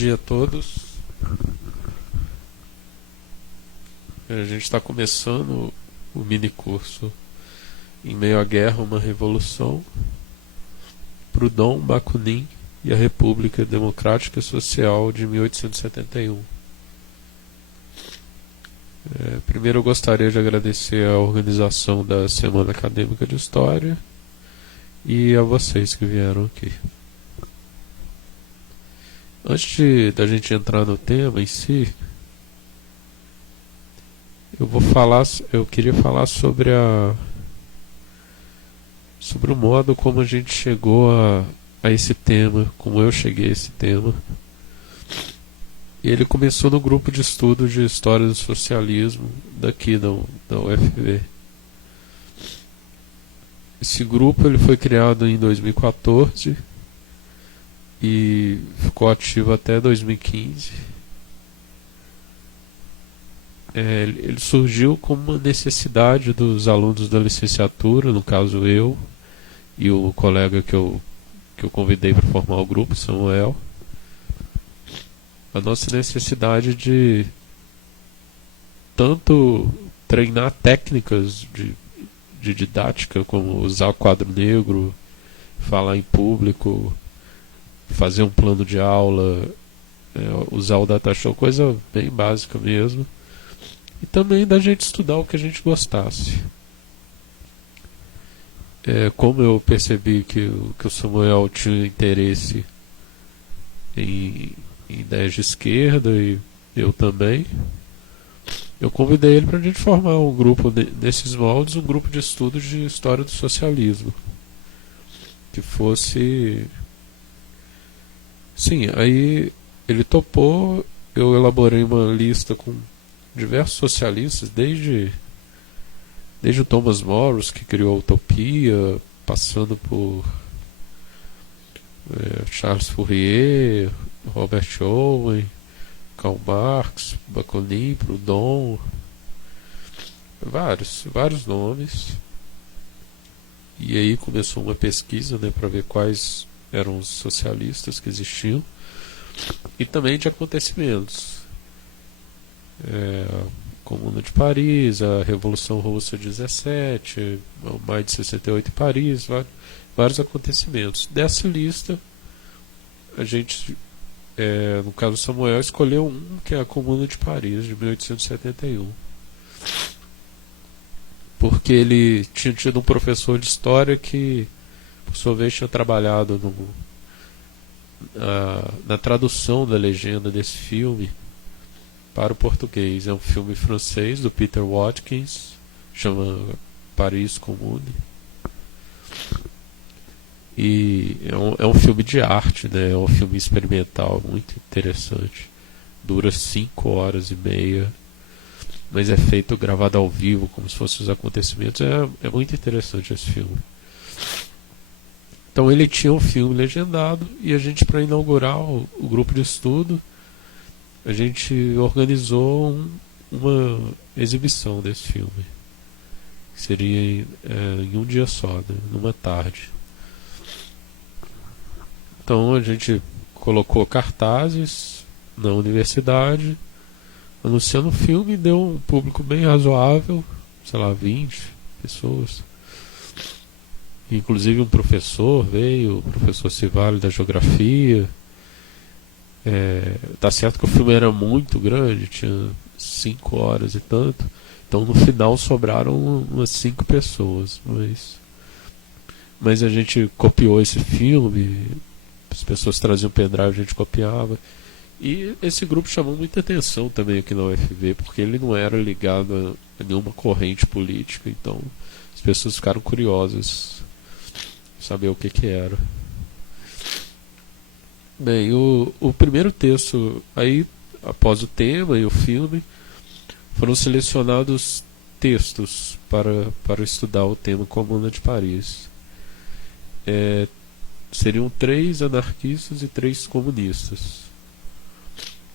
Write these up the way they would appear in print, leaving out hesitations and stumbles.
dia a todos. A gente está começando o mini curso Em Meio à Guerra, uma Revolução, Proudhon, Bakunin e a República Democrática Social de 1871. Primeiro eu gostaria de agradecer a organização da Semana Acadêmica de História e a vocês que vieram aqui. Antes da gente entrar no tema em si, eu queria falar sobre o modo como a gente chegou a esse tema, como eu cheguei a esse tema. E ele começou no grupo de estudo de História do Socialismo daqui da UFV. Esse grupo ele foi criado em 2014 e ficou ativo até 2015. Ele surgiu como uma necessidade dos alunos da licenciatura, no caso eu e o colega que eu convidei para formar o grupo, Samuel. A nossa necessidade de tanto treinar técnicas de didática, como usar o quadro negro, falar em público, fazer um plano de aula, usar o datashow, coisa bem básica mesmo. E também da gente estudar o que a gente gostasse. Como eu percebi que o Samuel tinha interesse em ideias de esquerda e eu também, eu convidei ele para a gente formar um grupo nesses moldes, um grupo de estudos de História do Socialismo. Que fosse... Sim, aí ele topou, eu elaborei uma lista com diversos socialistas, desde o Thomas Morris, que criou a Utopia, passando por Charles Fourier, Robert Owen, Karl Marx, Bakunin, Proudhon, vários nomes. E aí começou uma pesquisa, para ver quais eram os socialistas que existiam, e também de acontecimentos. A Comuna de Paris, a Revolução Russa de 17, o Maio de 68 em Paris, vários acontecimentos. Dessa lista, a gente, no caso Samuel, escolheu um que é a Comuna de Paris, de 1871. Porque ele tinha tido um professor de história que, por sua vez, tinha trabalhado na tradução da legenda desse filme para o português. É um filme francês do Peter Watkins, chama Paris Commune, e é um filme de arte, é um filme experimental muito interessante, dura 5 horas e meia, mas é feito gravado ao vivo, como se fossem os acontecimentos. É muito interessante esse filme. Então ele tinha um filme legendado, e a gente, para inaugurar o grupo de estudo, a gente organizou uma exibição desse filme, que seria em um dia só, numa tarde. Então a gente colocou cartazes na universidade anunciando o filme, e deu um público bem razoável, sei lá, 20 pessoas. Inclusive um professor veio, o professor Civalli da Geografia. Tá certo que o filme era muito grande, tinha 5 horas e tanto, então no final sobraram umas 5 pessoas, mas a gente copiou esse filme, as pessoas traziam pendrive, a gente copiava, e esse grupo chamou muita atenção também aqui na UFV, porque ele não era ligado a nenhuma corrente política, então as pessoas ficaram curiosas em saber o que era. Bem, o primeiro texto, aí, após o tema e o filme, foram selecionados textos para estudar o tema Comuna de Paris. Seriam 3 anarquistas e 3 comunistas,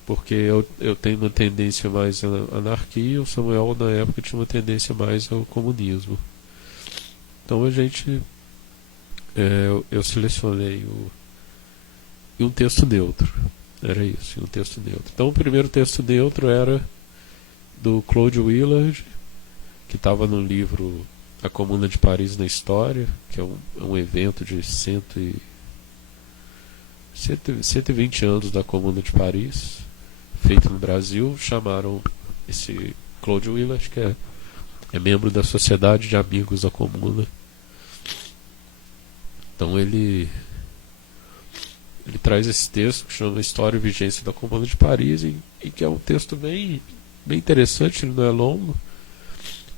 porque eu tenho uma tendência mais à anarquia, o Samuel na época tinha uma tendência mais ao comunismo. Então a gente, eu selecionei e um texto neutro. Era isso, um texto neutro. Então o primeiro texto neutro era do Claude Willard, que estava no livro A Comuna de Paris na História, que é um evento de 120 anos da Comuna de Paris, feito no Brasil. Chamaram esse Claude Willard, que é membro da Sociedade de Amigos da Comuna. Então ele traz esse texto que chama História e Vigência da Comuna de Paris, e que é um texto bem interessante. Ele não é longo,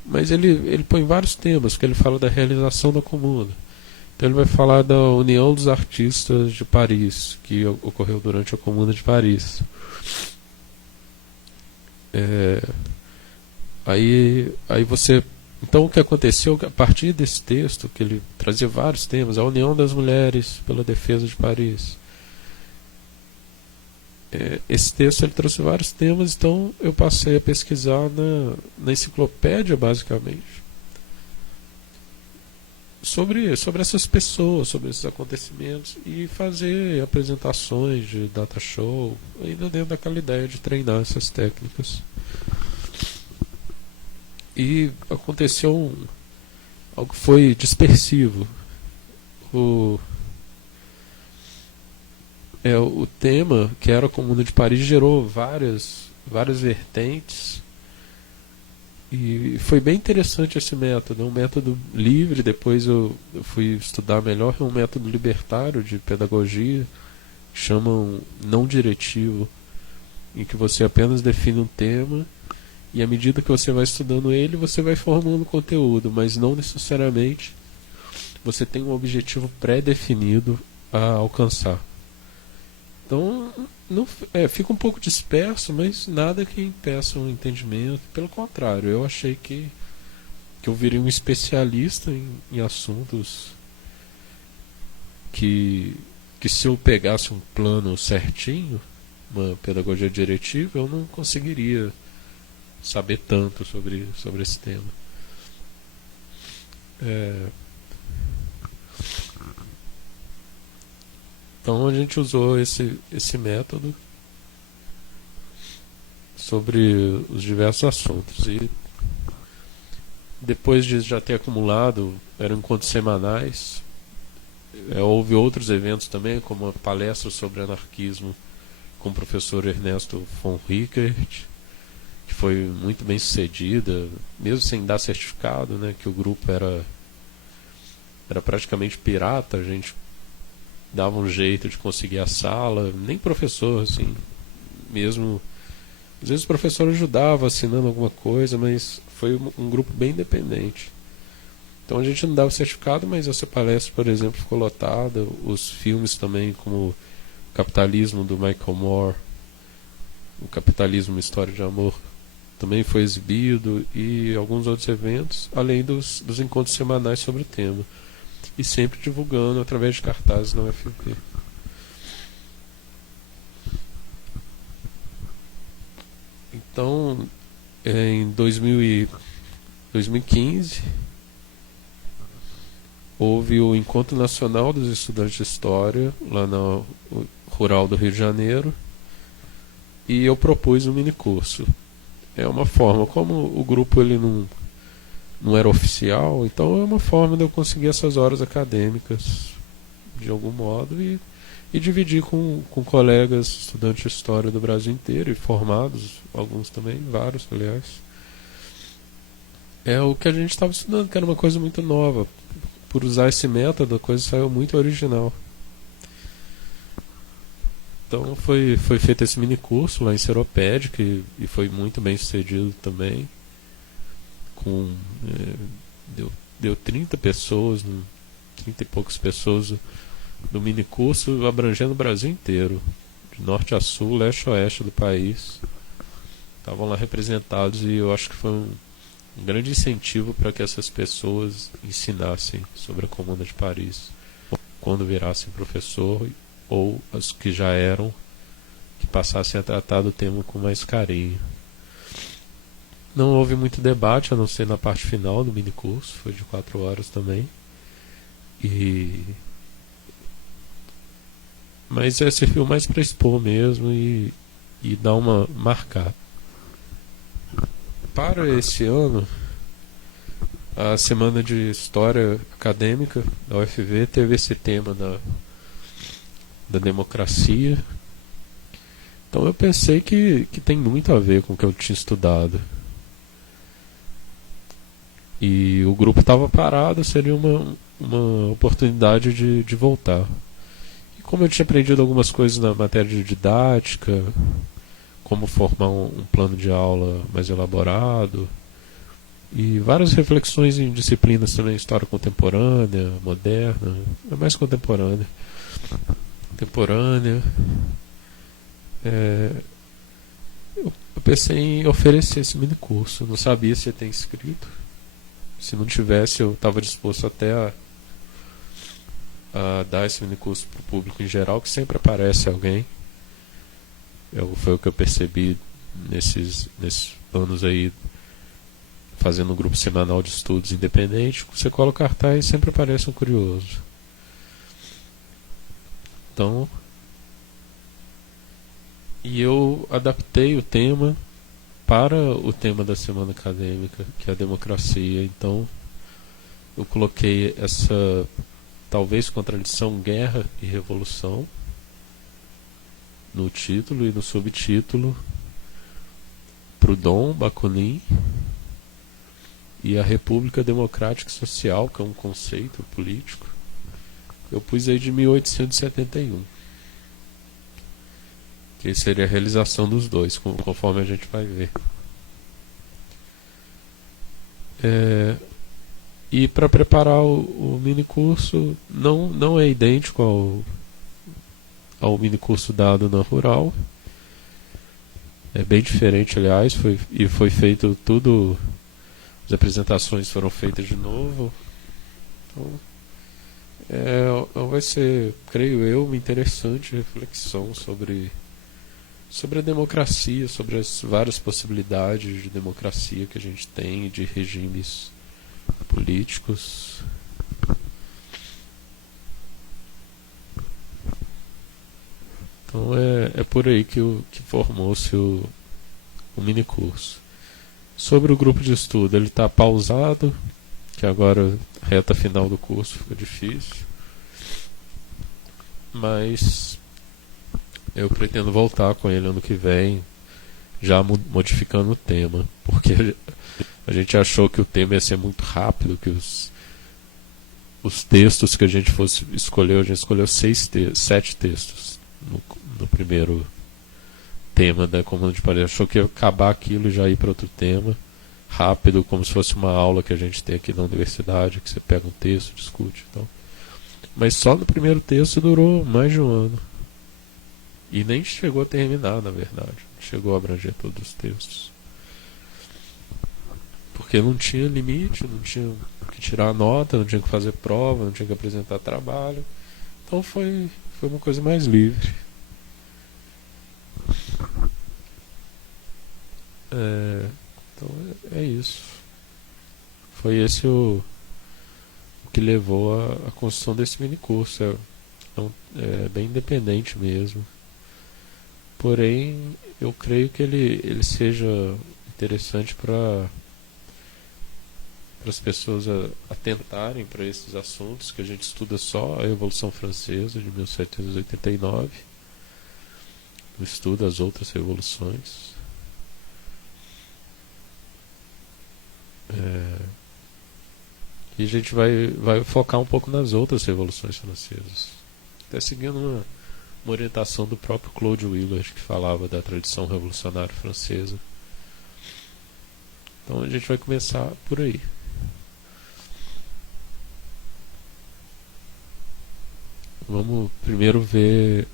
mas ele põe vários temas, porque ele fala da realização da comuna. Então ele vai falar da União dos Artistas de Paris, que ocorreu durante a Comuna de Paris. Aí você... Então o que aconteceu, a partir desse texto, que ele trazia vários temas, a União das Mulheres pela Defesa de Paris. Esse texto ele trouxe vários temas, então eu passei a pesquisar na enciclopédia, basicamente, sobre essas pessoas, sobre esses acontecimentos, e fazer apresentações de data show, ainda dentro daquela ideia de treinar essas técnicas. E aconteceu algo que foi dispersivo. O tema, que era a Comuna de Paris, gerou várias vertentes, e foi bem interessante esse método. É um método livre. Depois eu fui estudar melhor. É um método libertário de pedagogia, chamam não diretivo, em que você apenas define um tema, e à medida que você vai estudando ele, você vai formando conteúdo, mas não necessariamente você tem um objetivo pré-definido a alcançar. Então fica um pouco disperso, mas nada que impeça um entendimento. Pelo contrário, eu achei que eu virei um especialista em assuntos que se eu pegasse um plano certinho, uma pedagogia diretiva, eu não conseguiria saber tanto sobre esse tema. Então a gente usou esse método sobre os diversos assuntos. E depois de já ter acumulado, eram encontros semanais, houve outros eventos também, como a palestra sobre anarquismo com o professor Ernesto von Rickert, que foi muito bem sucedida, mesmo sem dar certificado, né, que o grupo era praticamente pirata. A gente dava um jeito de conseguir a sala, nem professor, assim, mesmo, às vezes o professor ajudava assinando alguma coisa, mas foi um grupo bem independente. Então a gente não dava certificado, mas essa palestra, por exemplo, ficou lotada. Os filmes também, como Capitalismo, do Michael Moore, o Capitalismo, uma História de Amor, também foi exibido, e alguns outros eventos, além dos encontros semanais sobre o tema, e sempre divulgando através de cartazes na UFP. Então, em 2015, houve o Encontro Nacional dos Estudantes de História, lá na Rural do Rio de Janeiro, e eu propus um minicurso. É uma forma, como o grupo ele não era oficial, então é uma forma de eu conseguir essas horas acadêmicas de algum modo, e dividir com colegas estudantes de história do Brasil inteiro, e formados, alguns também, vários, aliás. É o que a gente estava estudando, que era uma coisa muito nova. Por usar esse método, a coisa saiu muito original. Então foi feito esse mini curso lá em Seropédica, e foi muito bem sucedido também. Deu 30 pessoas, 30 e poucas pessoas do mini curso, abrangendo o Brasil inteiro, de norte a sul, leste a oeste do país. Estavam lá representados, e eu acho que foi um grande incentivo para que essas pessoas ensinassem sobre a Comuna de Paris quando virassem professor, ou as que já eram, que passassem a tratar do tema com mais carinho. Não houve muito debate, a não ser na parte final do minicurso, foi de 4 horas também. E Mas serviu mais para expor mesmo e dar uma marcar. Para esse ano, a semana de História Acadêmica da UFV teve esse tema da democracia. Então eu pensei que tem muito a ver com o que eu tinha estudado. E o grupo estava parado, seria uma oportunidade de voltar. E como eu tinha aprendido algumas coisas na matéria de didática, como formar um plano de aula mais elaborado, e várias reflexões em disciplinas também, história contemporânea, moderna, é mais contemporânea. Contemporânea. Eu pensei em oferecer esse mini curso. Não sabia se ia ter inscrito. Se não tivesse, eu estava disposto até a dar esse mini curso para o público em geral, que sempre aparece alguém. Foi o que eu percebi nesses anos aí, fazendo um grupo semanal de estudos independente. Você coloca cartaz e sempre aparece um curioso. Então, e eu adaptei o tema para o tema da semana acadêmica, que é a democracia. Então eu coloquei essa, talvez, contradição, guerra e revolução no título, e no subtítulo Proudhon, Bakunin e a República Democrática e Social, que é um conceito político. Eu pus aí de 1871, que seria a realização dos dois, conforme a gente vai ver. E para preparar o mini curso, não é idêntico ao mini curso dado na Rural. É bem diferente, aliás, foi feito tudo, as apresentações foram feitas de novo. Então, vai ser, creio eu, uma interessante reflexão sobre a democracia, sobre as várias possibilidades de democracia que a gente tem, de regimes políticos. Então é por aí que formou-se o mini curso. Sobre o grupo de estudo, ele está pausado, que agora a reta final do curso fica difícil, mas eu pretendo voltar com ele ano que vem, já modificando o tema, porque a gente achou que o tema ia ser muito rápido, que os textos que a gente fosse escolher, a gente escolheu 7 textos no primeiro tema da Comuna de Paris. Achou que ia acabar aquilo e já ir para outro tema rápido, como se fosse uma aula que a gente tem aqui na universidade, que você pega um texto, discute, então. Mas só no primeiro texto durou mais de um ano. E nem chegou a terminar, na verdade. Não chegou a abranger todos os textos. Porque não tinha limite, não tinha que tirar nota, não tinha que fazer prova, não tinha que apresentar trabalho. Então foi uma coisa mais livre. Então é isso. Foi esse o que levou à construção desse mini curso. É bem independente mesmo. Porém, eu creio que ele seja interessante para as pessoas atentarem para esses assuntos, que a gente estuda só a Revolução Francesa de 1789, não estuda as outras revoluções. E a gente vai focar um pouco nas outras revoluções francesas, até seguindo uma orientação do próprio Claude Willard, que falava da tradição revolucionária francesa. Então a gente vai começar por aí. Vamos primeiro ver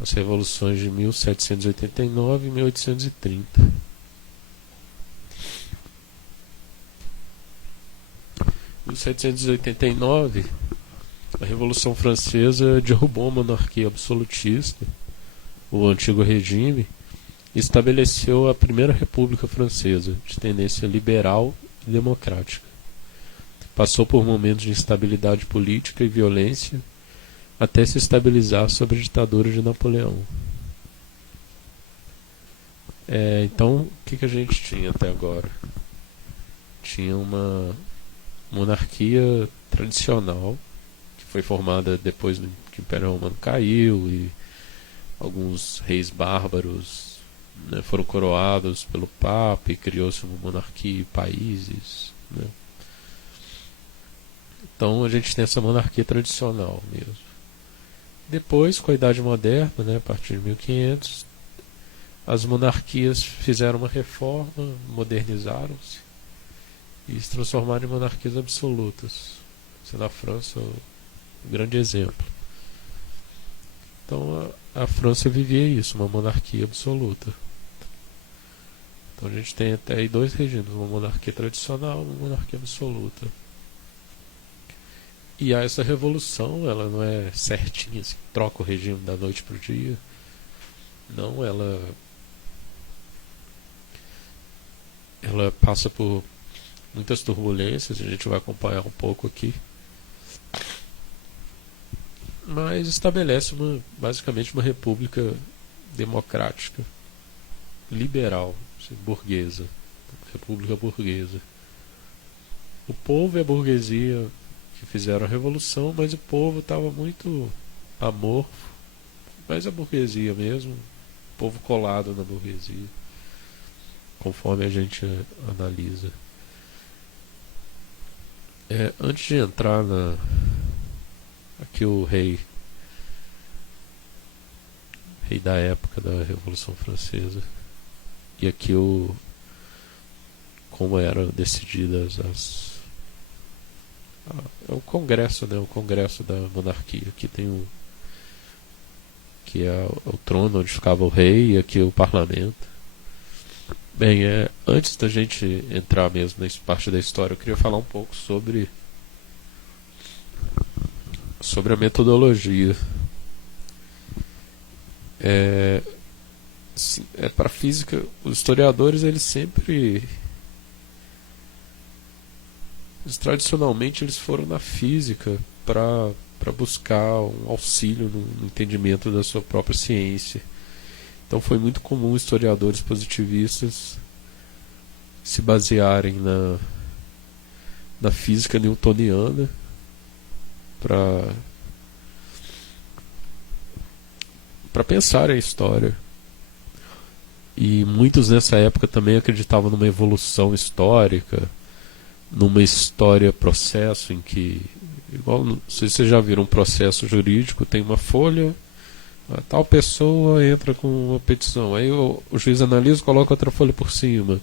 as revoluções de 1789 e 1830. Em 1789, a Revolução Francesa derrubou a monarquia absolutista, o antigo regime, estabeleceu a primeira República Francesa, de tendência liberal e democrática. Passou por momentos de instabilidade política e violência, até se estabilizar sob a ditadura de Napoleão. Então, o que a gente tinha até agora? Tinha uma monarquia tradicional, que foi formada depois que o Império Romano caiu, e alguns reis bárbaros, né, foram coroados pelo Papa, e criou-se uma monarquia e países, né? Então a gente tem essa monarquia tradicional mesmo. Depois, com a Idade Moderna, né, a partir de 1500, as monarquias fizeram uma reforma, modernizaram-se e se transformaram em monarquias absolutas. Sendo a França o grande exemplo. Então a França vivia isso, uma monarquia absoluta. Então a gente tem até aí dois regimes, uma monarquia tradicional e uma monarquia absoluta. E há essa revolução, ela não é certinha, assim, troca o regime da noite para o dia. Não, ela passa por muitas turbulências, a gente vai acompanhar um pouco aqui. Mas estabelece basicamente uma república democrática, liberal, assim, burguesa, república burguesa. O povo e a burguesia que fizeram a revolução, mas o povo estava muito amorfo, mas a burguesia mesmo, o povo colado na burguesia, conforme a gente analisa. Antes de entrar aqui o rei da época da Revolução Francesa, e aqui como eram decididas o Congresso, né, o Congresso da monarquia. Aqui tem que é o trono onde ficava o rei, e aqui o parlamento. Bem, antes da gente entrar mesmo nessa parte da história, eu queria falar um pouco sobre a metodologia. Para a física, os historiadores tradicionalmente eles foram na física para buscar um auxílio no entendimento da sua própria ciência. Então foi muito comum historiadores positivistas se basearem na física newtoniana para pensar a história. E muitos nessa época também acreditavam numa evolução histórica, numa história-processo em que, igual, não sei se vocês já viram um processo jurídico, tem uma folha, a tal pessoa entra com uma petição, aí o juiz analisa e coloca outra folha por cima,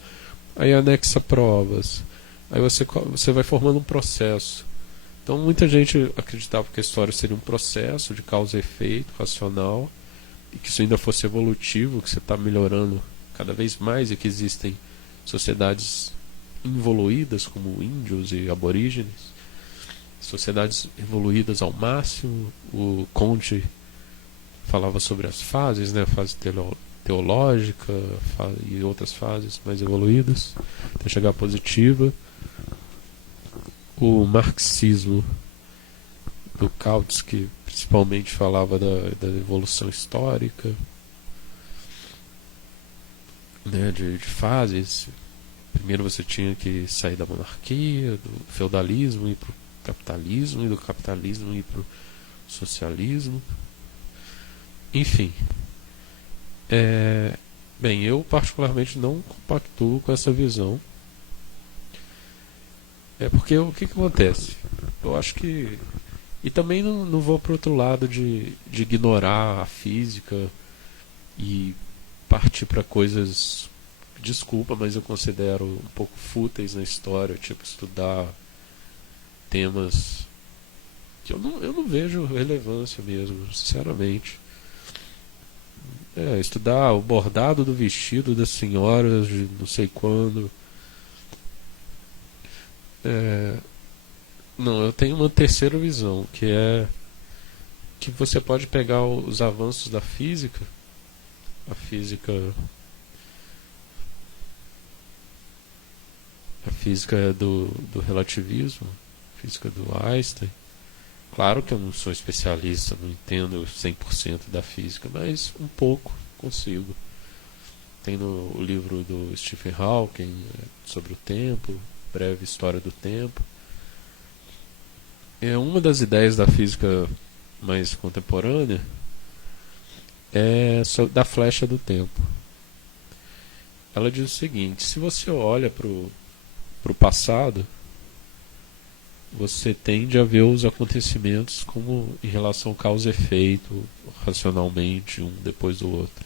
aí anexa provas, aí você vai formando um processo. Então muita gente acreditava que a história seria um processo de causa e efeito racional, e que isso ainda fosse evolutivo, que você está melhorando cada vez mais, e que existem sociedades evoluídas como índios e aborígenes, sociedades evoluídas ao máximo. O Comte falava sobre as fases, né, a fase teológica e outras fases mais evoluídas, até chegar à positiva. O marxismo do Kautsky principalmente falava da evolução histórica, né, de fases. Primeiro você tinha que sair da monarquia, do feudalismo, ir para o capitalismo, e do capitalismo ir para o socialismo. Enfim. Bem, eu particularmente não compactuo com essa visão. Porque o que acontece? Eu acho que... E também não vou para o outro lado de ignorar a física e partir para coisas... Desculpa, mas eu considero um pouco fúteis na história, tipo estudar temas que eu não vejo relevância mesmo, sinceramente. Estudar o bordado do vestido das senhoras de não sei quando. Não, eu tenho uma terceira visão, que é que você pode pegar os avanços da física, a física física do relativismo, física do Einstein. Claro que eu não sou especialista, não entendo 100% da física, mas um pouco consigo. Tem o livro do Stephen Hawking sobre o tempo, breve história do tempo. Uma das ideias da física mais contemporânea é da flecha do tempo. Ela diz o seguinte: se você olha para o passado, você tende a ver os acontecimentos como em relação causa e efeito, racionalmente, um depois do outro.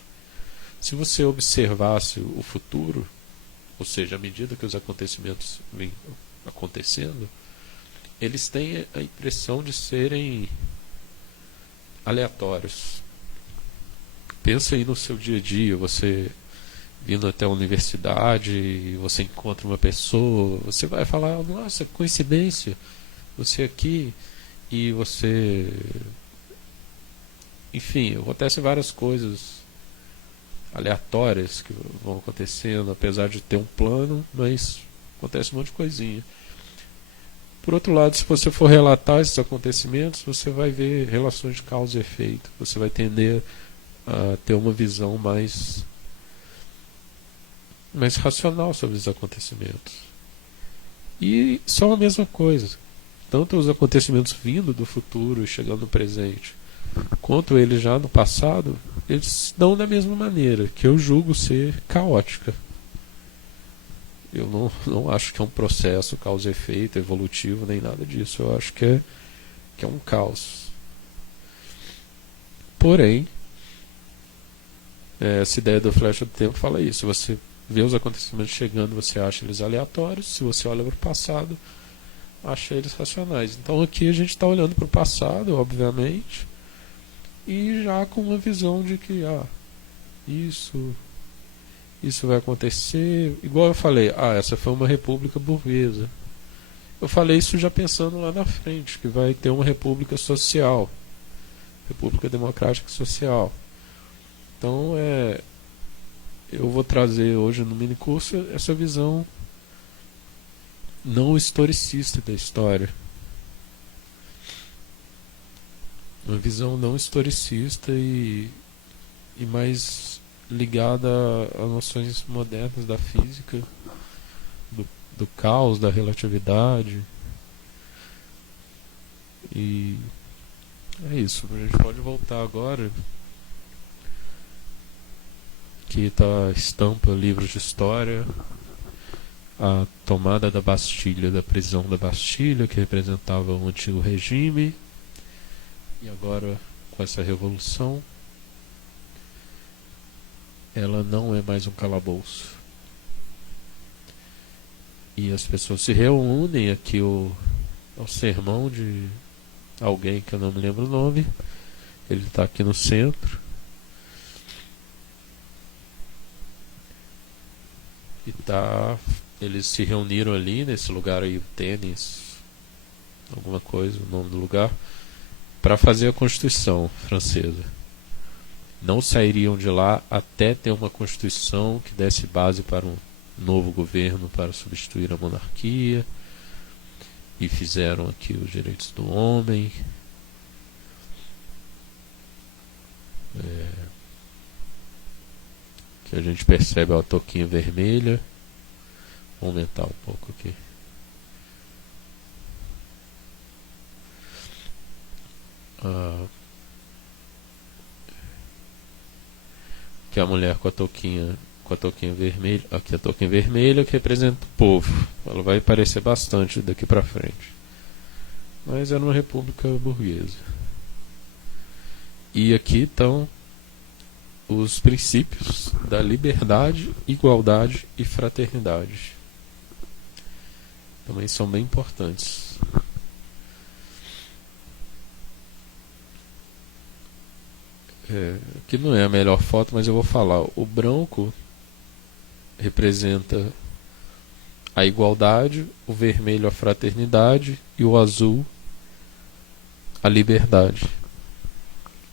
Se você observasse o futuro, ou seja, à medida que os acontecimentos vêm acontecendo, eles têm a impressão de serem aleatórios. Pensa aí no seu dia a dia, você vindo até a universidade, você encontra uma pessoa, você vai falar, nossa, coincidência, você aqui, e você... Enfim, acontecem várias coisas aleatórias que vão acontecendo, apesar de ter um plano, mas acontece um monte de coisinha. Por outro lado, se você for relatar esses acontecimentos, você vai ver relações de causa e efeito, você vai tender a ter uma visão mais racional sobre os acontecimentos. E são a mesma coisa. Tanto os acontecimentos vindo do futuro e chegando no presente, quanto eles já no passado, eles se dão da mesma maneira, que eu julgo ser caótica. Eu não acho que é um processo causa e efeito, evolutivo, nem nada disso. Eu acho que é um caos. Porém, essa ideia da flecha do tempo fala isso. Você vê os acontecimentos chegando, você acha eles aleatórios. Se você olha para o passado, acha eles racionais. Então aqui a gente está olhando para o passado, obviamente, e já com uma visão de que isso vai acontecer. Igual eu falei, essa foi uma república burguesa. Eu falei isso já pensando lá na frente, que vai ter uma república social, república democrática social. Então eu vou trazer hoje no mini curso essa visão não historicista da história. Uma visão não historicista e mais ligada a noções modernas da física, do caos, da relatividade. E é isso. A gente pode voltar agora. Aqui está a estampa, livros de história, a tomada da Bastilha, da prisão da Bastilha, que representava o antigo regime, e agora com essa revolução ela não é mais um calabouço. E as pessoas se reúnem. Aqui o sermão de alguém que eu não me lembro o nome, ele está aqui no centro. E eles se reuniram ali nesse lugar aí, o tênis, alguma coisa, o nome do lugar, para fazer a Constituição francesa. Não sairiam de lá até ter uma Constituição que desse base para um novo governo para substituir a monarquia. E fizeram aqui os direitos do homem. Que a gente percebe a toquinha vermelha. Vou aumentar um pouco aqui. Que a mulher com a touquinha vermelha, aqui a touquinha vermelha que representa o povo. Ela vai aparecer bastante daqui para frente. Mas era uma república burguesa. E aqui estão os princípios da liberdade, igualdade e fraternidade. Também são bem importantes. Aqui não é a melhor foto, mas eu vou falar. O branco representa a igualdade, o vermelho a fraternidade e o azul a liberdade.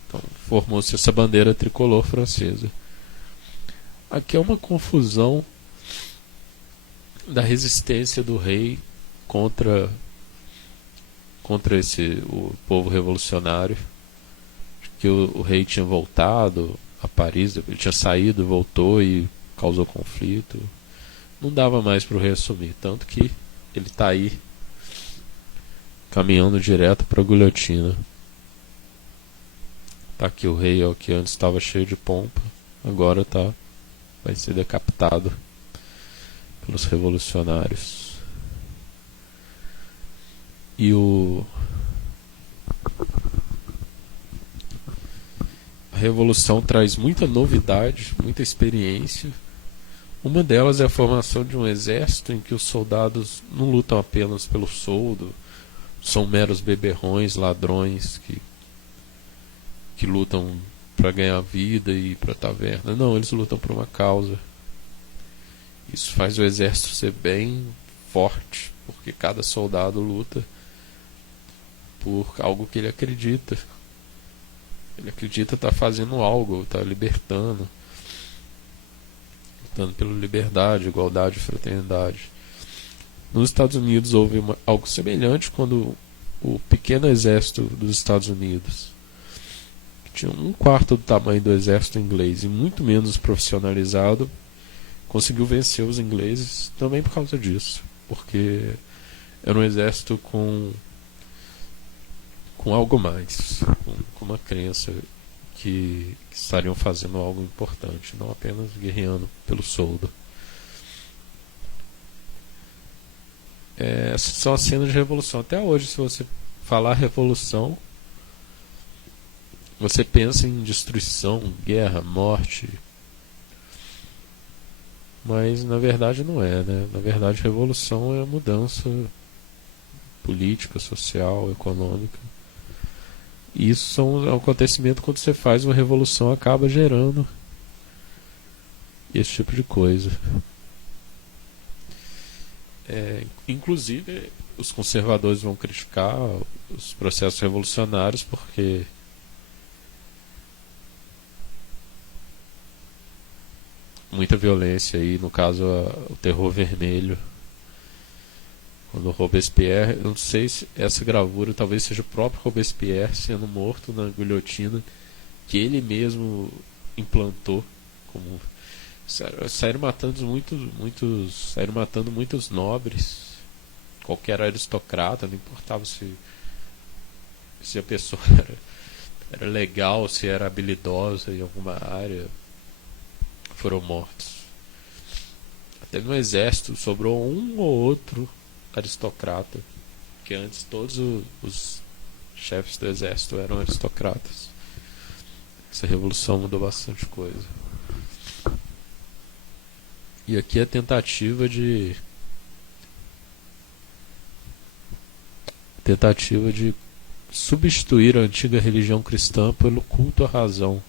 Então formou-se essa bandeira tricolor francesa. Aqui é uma confusão da resistência do rei contra o povo revolucionário, que o rei tinha voltado a Paris, ele tinha saído, voltou e causou conflito. Não dava mais para o rei assumir, tanto que ele está aí caminhando direto para a guilhotina. Tá aqui o rei, ó, que antes estava cheio de pompa, agora vai ser decapitado pelos revolucionários. E a revolução traz muita novidade, muita experiência. Uma delas é a formação de um exército em que os soldados não lutam apenas pelo soldo, são meros beberrões, ladrões que lutam para ganhar vida e ir para a taverna. Não, eles lutam por uma causa. Isso faz o exército ser bem forte, porque cada soldado luta por algo que ele acredita. Ele acredita estar fazendo algo, estar libertando, lutando pela liberdade, igualdade e fraternidade. Nos Estados Unidos houve algo semelhante quando o pequeno exército dos Estados Unidos, que tinha um quarto do tamanho do exército inglês e muito menos profissionalizado, conseguiu vencer os ingleses também por causa disso, porque era um exército com algo mais, com uma crença que estariam fazendo algo importante, não apenas guerreando pelo soldo. Essas são as cenas de revolução. Até hoje, se você falar revolução, você pensa em destruição, guerra, morte. Mas na verdade não é, né? Na verdade, revolução é a mudança política, social, econômica. E isso é um acontecimento quando você faz uma revolução, acaba gerando esse tipo de coisa. Inclusive, os conservadores vão criticar os processos revolucionários porque muita violência aí, no caso o terror vermelho. Quando Robespierre, eu não sei se essa gravura talvez seja o próprio Robespierre sendo morto na guilhotina que ele mesmo implantou, como saíram matando muitos nobres, qualquer aristocrata, não importava se a pessoa era legal, se era habilidosa em alguma área, foram mortos. Até no exército sobrou um ou outro aristocrata, que antes todos os chefes do exército eram aristocratas. Essa revolução mudou bastante coisa. E aqui a tentativa de substituir a antiga religião cristã pelo culto à razão.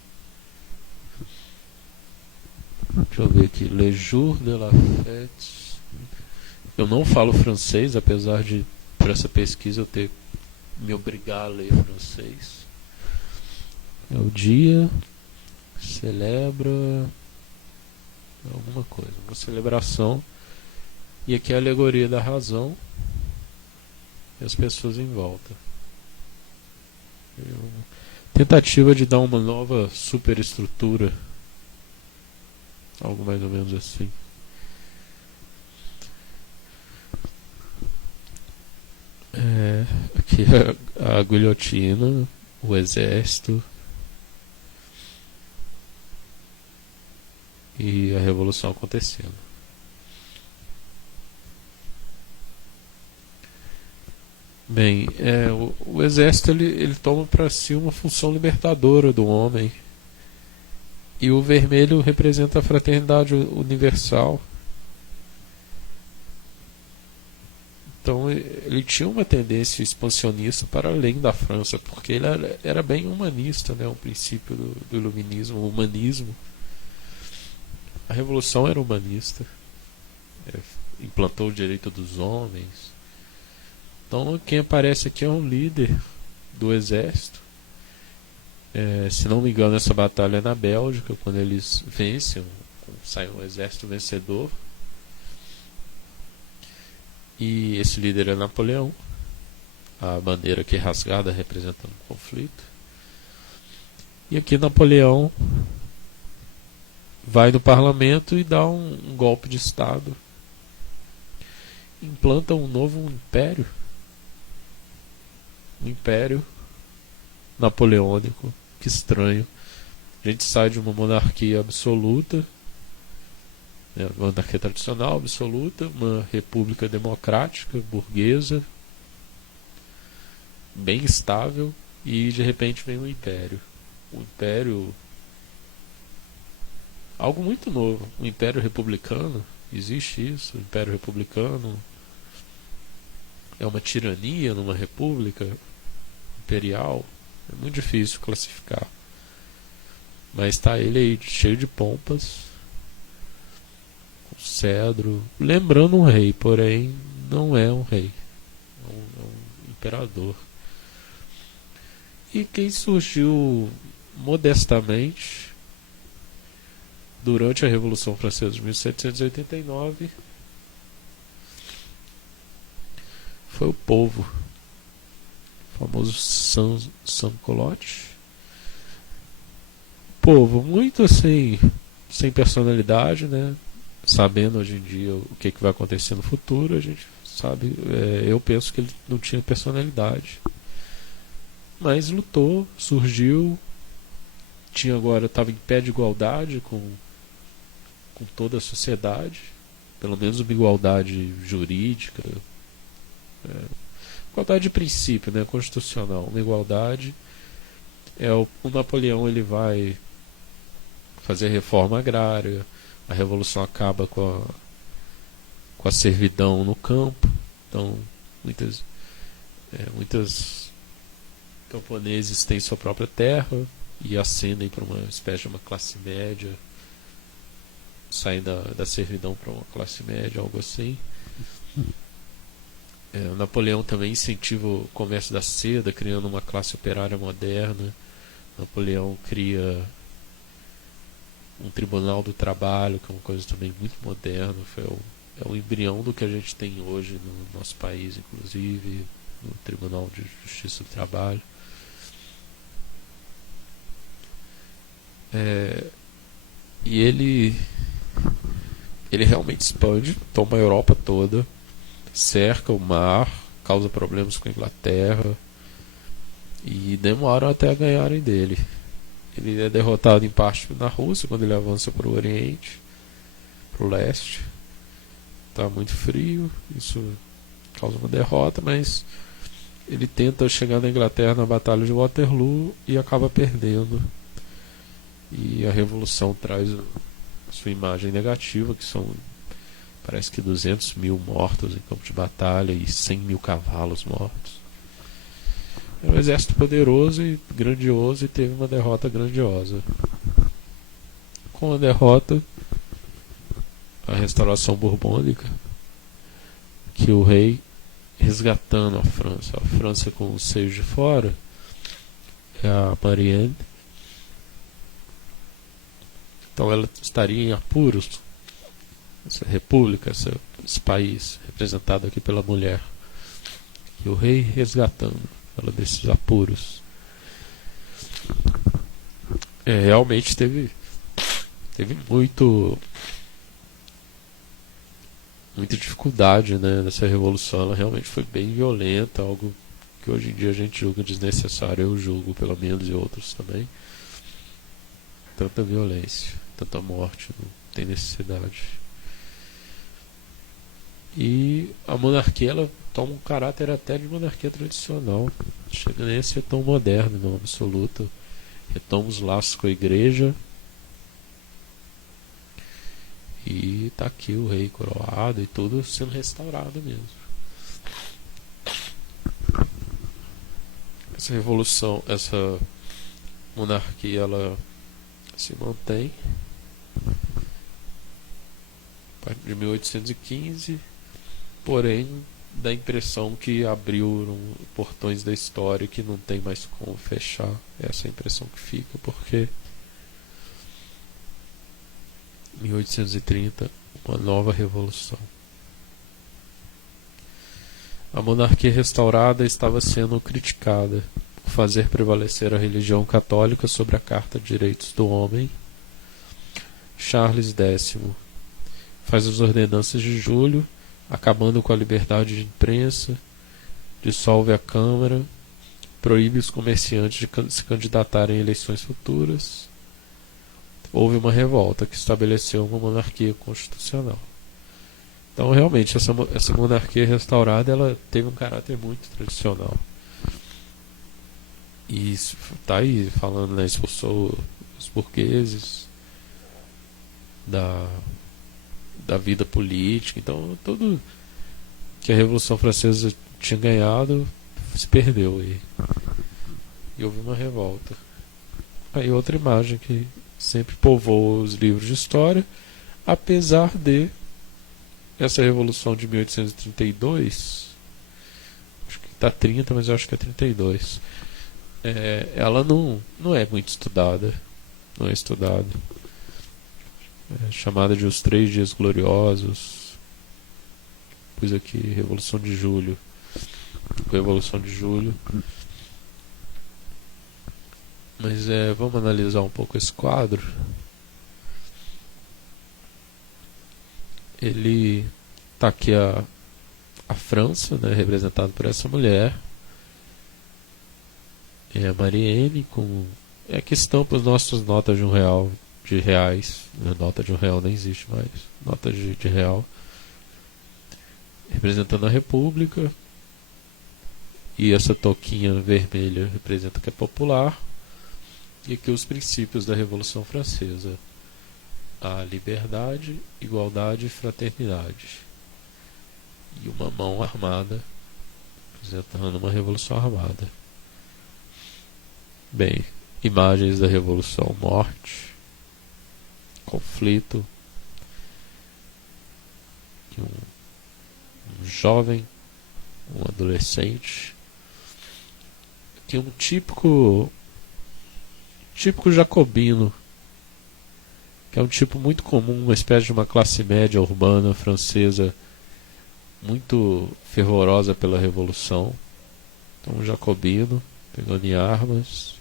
Deixa eu ver aqui. Le Jour de la Fête. Eu não falo francês, apesar de, por essa pesquisa, eu ter me obrigar a ler francês. É o dia celebra alguma coisa, uma celebração. E aqui é a alegoria da razão e as pessoas em volta. Tentativa de dar uma nova superestrutura, algo mais ou menos assim. Aqui a guilhotina, o exército e a revolução acontecendo. Bem, o exército ele toma para si uma função libertadora do homem, e o vermelho representa a fraternidade universal. Então ele tinha uma tendência expansionista para além da França, porque ele era bem humanista, né? Um princípio do iluminismo, o humanismo. A revolução era humanista, implantou o direito dos homens. Então quem aparece aqui é um líder do exército. Se não me engano, essa batalha é na Bélgica, quando eles vencem, sai um exército vencedor. E esse líder é Napoleão, a bandeira aqui rasgada representando o conflito. E aqui Napoleão vai no parlamento e dá um golpe de Estado. Implanta um novo império. Um império napoleônico. Que estranho. A gente sai de uma monarquia absoluta, né, uma monarquia tradicional absoluta, uma república democrática, burguesa, bem estável, e de repente vem um império. Um império, algo muito novo, um império republicano. Existe isso, o império republicano é uma tirania numa república imperial. É muito difícil classificar. Mas está ele aí cheio de pompas, com cedro, lembrando um rei, porém não é um rei, é um imperador. E quem surgiu modestamente durante a Revolução Francesa de 1789 foi o povo, o famoso sans-culottes. Povo muito assim, sem personalidade, né? Sabendo hoje em dia o que vai acontecer no futuro, a gente sabe. Eu penso que ele não tinha personalidade, mas lutou, surgiu, estava em pé de igualdade com toda a sociedade, pelo menos uma igualdade jurídica, igualdade de princípio, né? Constitucional, uma igualdade. O Napoleão ele vai fazer reforma agrária, a revolução acaba com a servidão no campo, então muitas camponeses têm sua própria terra e ascendem para uma espécie de uma classe média, saem da servidão para uma classe média, algo assim. O Napoleão também incentiva o comércio da seda, criando uma classe operária moderna. Napoleão cria um tribunal do trabalho, que é uma coisa também muito moderna. É o embrião do que a gente tem hoje no nosso país, inclusive no Tribunal de Justiça do Trabalho. E ele realmente expande, toma a Europa toda, cerca o mar, causa problemas com a Inglaterra, e demoram até a ganharem dele. Ele é derrotado em parte na Rússia, quando ele avança para o Oriente, para o leste. Está muito frio, isso causa uma derrota, mas ele tenta chegar na Inglaterra na Batalha de Waterloo e acaba perdendo. E a Revolução traz a sua imagem negativa, que são, parece que 200 mil mortos em campo de batalha e 100 mil cavalos mortos. É um exército poderoso e grandioso, e teve uma derrota grandiosa. Com a derrota, a restauração borbônica, que o rei resgatando a França com os seios de fora, é a Marianne. Então ela estaria em apuros, essa república, esse país representado aqui pela mulher, e o rei resgatando ela desses apuros. Realmente teve muita dificuldade, né, nessa revolução. Ela realmente foi bem violenta, algo que hoje em dia a gente julga desnecessário. Eu julgo, pelo menos, e outros também. Tanta violência, tanta morte, não tem necessidade. E a monarquia, ela toma um caráter até de monarquia tradicional, chega nem a ser tão moderno, não, absoluto. Retoma os laços com a igreja, e tá aqui o rei coroado e tudo sendo restaurado mesmo. Essa revolução, essa monarquia, ela se mantém a partir de 1815, porém dá a impressão que abriram portões da história que não tem mais como fechar. Essa é a impressão que fica, porque em 1830 uma nova revolução. A monarquia restaurada estava sendo criticada por fazer prevalecer a religião católica sobre a Carta de Direitos do Homem. Charles X faz as ordenanças de julho, acabando com a liberdade de imprensa, dissolve a Câmara, proíbe os comerciantes de se candidatarem em eleições futuras. Houve uma revolta que estabeleceu uma monarquia constitucional. Então, realmente, essa monarquia restaurada, ela teve um caráter muito tradicional. E está aí falando, né, expulsou os burgueses da vida política. Então, tudo que a Revolução Francesa tinha ganhado se perdeu. E houve uma revolta. Aí outra imagem que sempre povoa os livros de história, apesar de essa Revolução de 1832, acho que está 30, mas eu acho que é 32, ela não é muito estudada, não é estudada. É chamada de Os Três Dias Gloriosos. Pus aqui Revolução de Julho. Revolução de Julho. Mas vamos analisar um pouco esse quadro. Ele está aqui a França, né, representada por essa mulher. É a Mariene com... Aqui estampa as nossas notas de R$1, de reais. Nota de R$1 nem existe mais. Nota de real. Representando a República. E essa toquinha vermelha representa que é popular. E aqui os princípios da Revolução Francesa: a liberdade, igualdade e fraternidade. E uma mão armada, representando uma revolução armada. Bem, imagens da Revolução: morte, conflito, e um jovem, um adolescente. Aqui um típico jacobino, que é um tipo muito comum, uma espécie de uma classe média urbana francesa muito fervorosa pela Revolução. Então, um jacobino pegando em armas.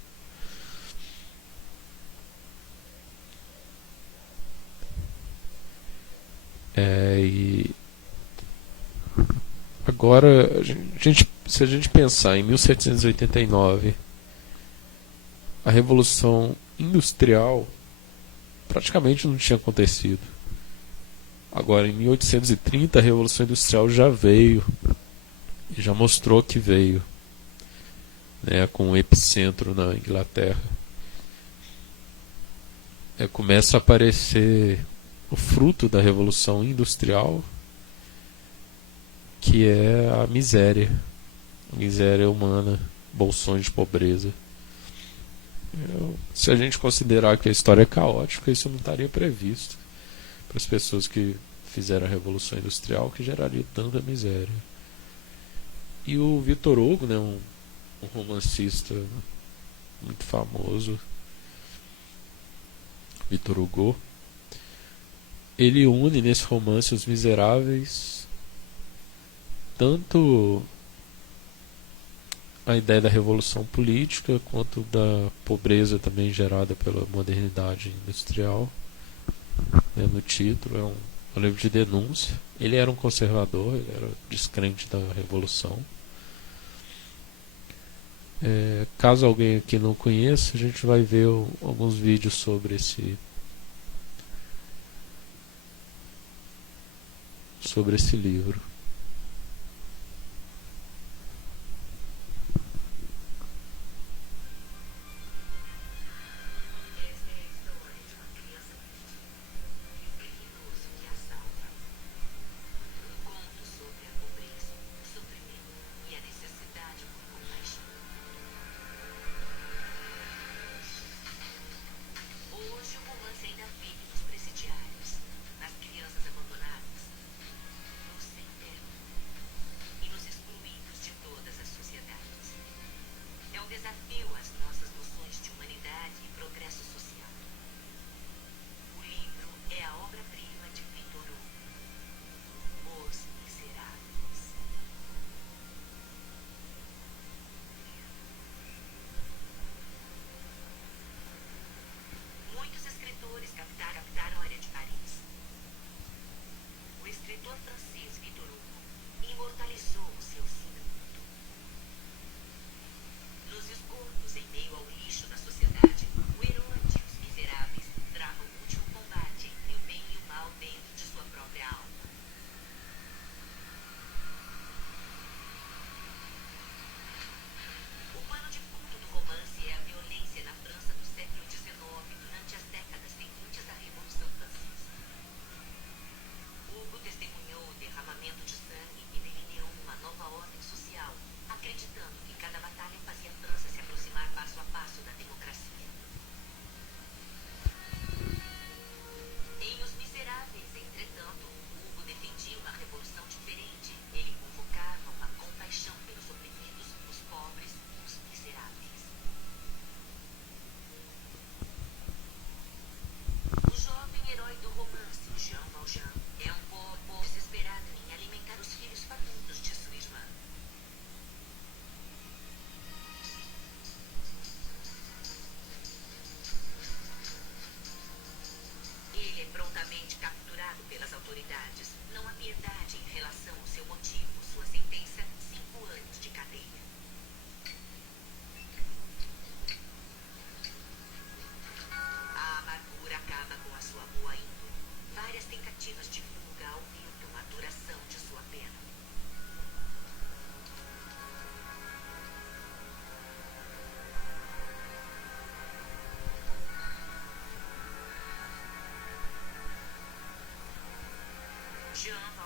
E agora, se a gente pensar em 1789, a Revolução Industrial praticamente não tinha acontecido. Agora, em 1830, a Revolução Industrial já veio, e já mostrou que veio, né, com um epicentro na Inglaterra. Começa a aparecer o fruto da Revolução Industrial, que é a miséria humana, bolsões de pobreza. Se a gente considerar que a história é caótica, isso não estaria previsto para as pessoas que fizeram a Revolução Industrial, que geraria tanta miséria. E o Victor Hugo, né, um romancista muito famoso, Victor Hugo, ele une nesse romance Os Miseráveis tanto a ideia da revolução política quanto da pobreza também gerada pela modernidade industrial, né, no título. É um livro de denúncia. Ele era um conservador, ele era descrente da revolução. Caso alguém aqui não conheça, a gente vai ver alguns vídeos sobre esse livro.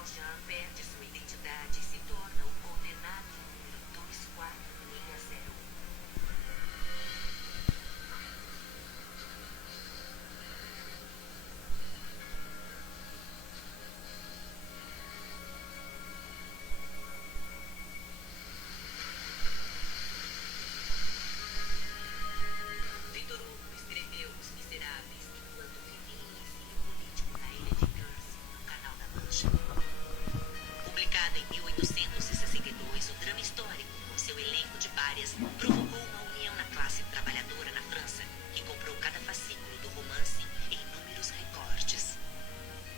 Valjean perde sua identidade e se torna o condenado número 2460. Victor Hugo escreveu Os Miseráveis enquanto vivia em exílio político na ilha de Guernsey, no Canal da Mancha. Publicada em 1862, o drama histórico, com seu elenco de párias, provocou uma união na classe trabalhadora na França, que comprou cada fascículo do romance em números recordes.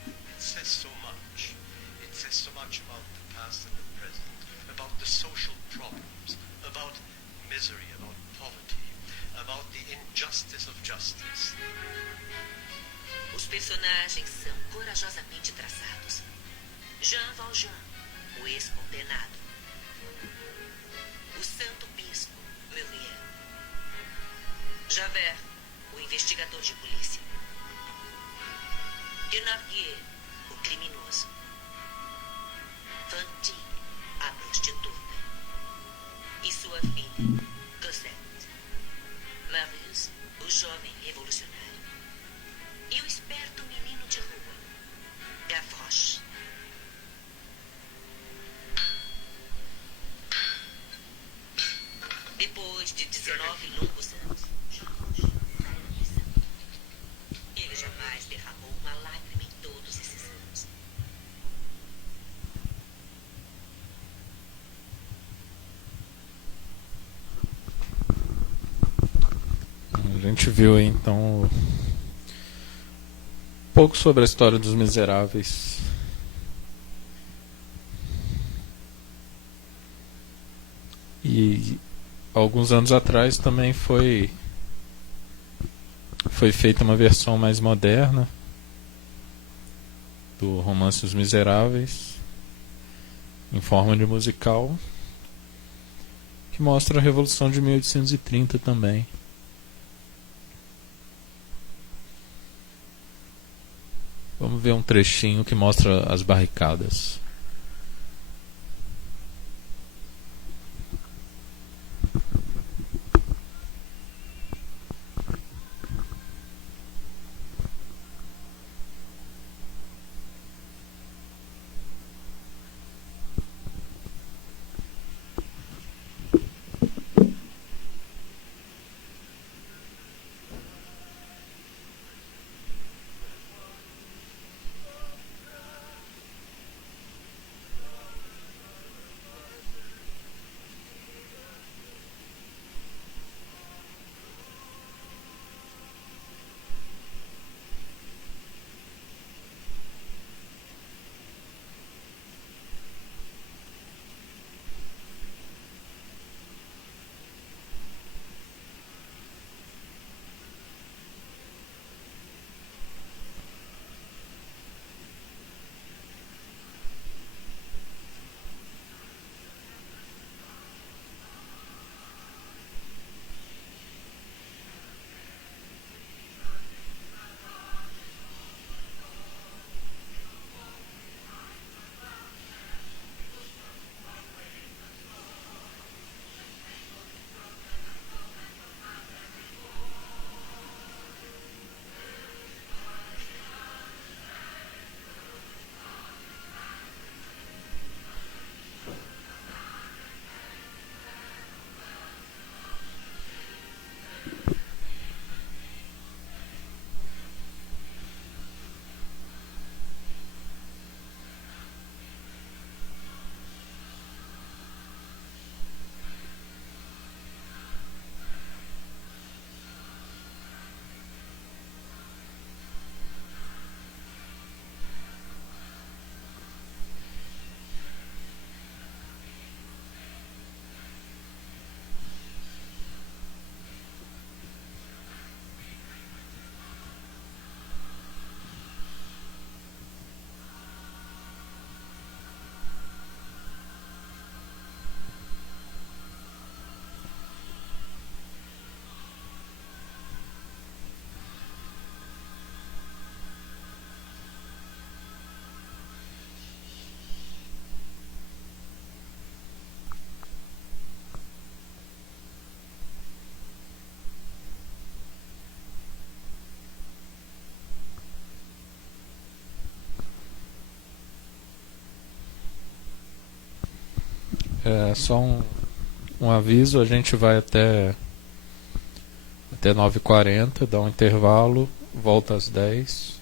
It says so much. It says so much about the past and the present, about the social problems, about misery, about poverty, about the injustice of justice. Os personagens são corajosamente traçados. Jean Valjean, o ex-condenado. O santo bispo, Muriel. Javert, o investigador de polícia. Thénardier, o criminoso. Fantine, a prostituta. E sua filha, Cosette. Marius, o jovem revolucionário. E o esperto menino de rua, Gavroche. Depois de 19 longos anos, Jean Valjean sai da prisão. Ele jamais derramou uma lágrima em todos esses anos. A gente viu aí então um pouco sobre a história dos Miseráveis. E alguns anos atrás também foi feita uma versão mais moderna do romance Os Miseráveis, em forma de musical, que mostra a Revolução de 1830 também. Vamos ver um trechinho que mostra as barricadas. Só um aviso, a gente vai até 9h40, dá um intervalo, volta às 10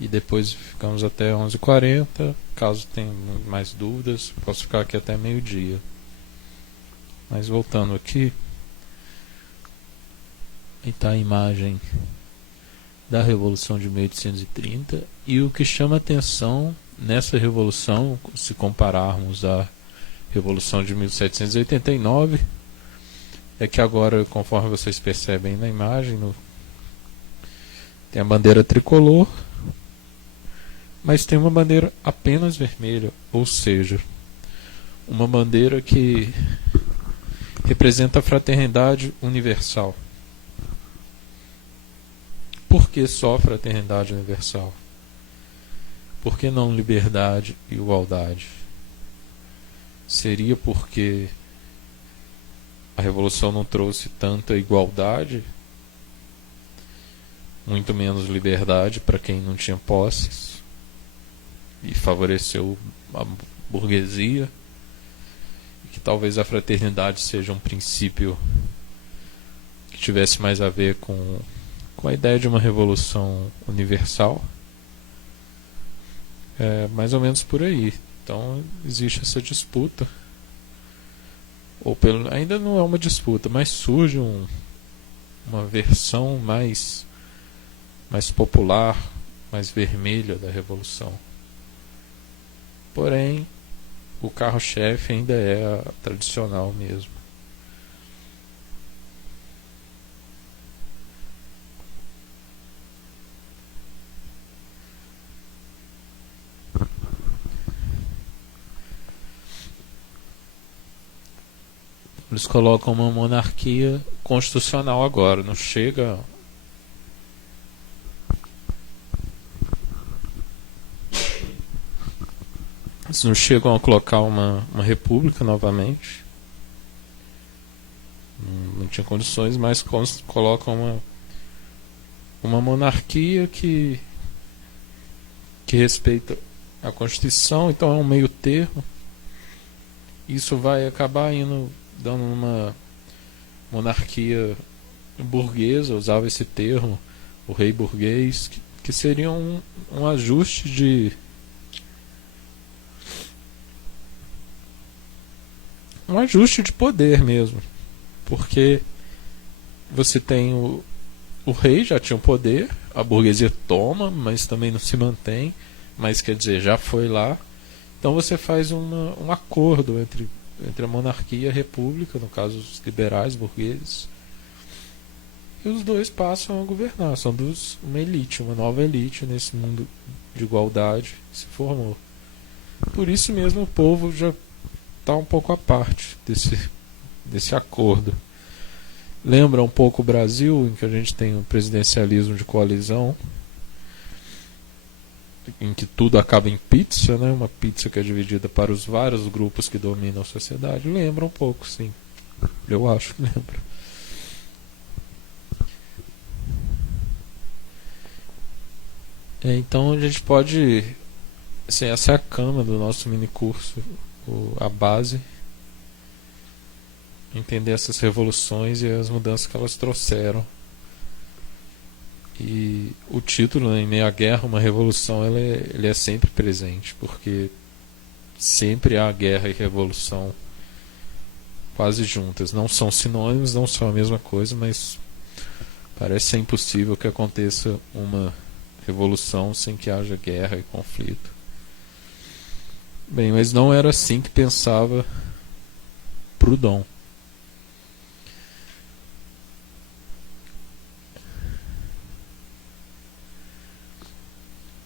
e depois ficamos até 11h40. Caso tenha mais dúvidas, posso ficar aqui até meio-dia. Mas voltando aqui, está a imagem da Revolução de 1830, e o que chama atenção nessa revolução, se compararmos à Revolução de 1789, é que agora, conforme vocês percebem na imagem, tem a bandeira tricolor, mas tem uma bandeira apenas vermelha, ou seja, uma bandeira que representa a fraternidade universal. Por que só fraternidade universal? Por que não liberdade e igualdade? Seria porque a Revolução não trouxe tanta igualdade, muito menos liberdade para quem não tinha posses, e favoreceu a burguesia, e que talvez a fraternidade seja um princípio que tivesse mais a ver com a ideia de uma revolução universal? É mais ou menos por aí. Então existe essa disputa, ainda não é uma disputa, mas surge uma versão mais popular, mais vermelha da revolução. Porém, o carro-chefe ainda é a tradicional mesmo. Eles colocam uma monarquia constitucional agora, não chega. Eles não chegam a colocar uma república novamente. Não tinha condições, mas colocam uma monarquia que respeita a Constituição, então é um meio termo. Isso vai acabar dando uma monarquia burguesa, usava esse termo, o rei burguês, que seria um ajuste de poder mesmo, porque você tem o rei já tinha um poder, a burguesia toma, mas também não se mantém, mas quer dizer, já foi lá. Então você faz um acordo entre a monarquia e a república, no caso os liberais burgueses, e os dois passam a governar. São uma elite, uma nova elite nesse mundo de igualdade que se formou. Por isso mesmo o povo já está um pouco à parte desse acordo. Lembra um pouco o Brasil, em que a gente tem um presidencialismo de coalizão, em que tudo acaba em pizza, né? Uma pizza que é dividida para os vários grupos que dominam a sociedade. Lembra um pouco, sim. Eu acho que lembra. Então a gente pode, assim, essa é a cama do nosso mini curso, a base, entender essas revoluções e as mudanças que elas trouxeram. E o título, né, Em Meio à Guerra, uma revolução, ele é sempre presente, porque sempre há guerra e revolução quase juntas. Não são sinônimos, não são a mesma coisa, mas parece ser impossível que aconteça uma revolução sem que haja guerra e conflito. Bem, mas não era assim que pensava Proudhon.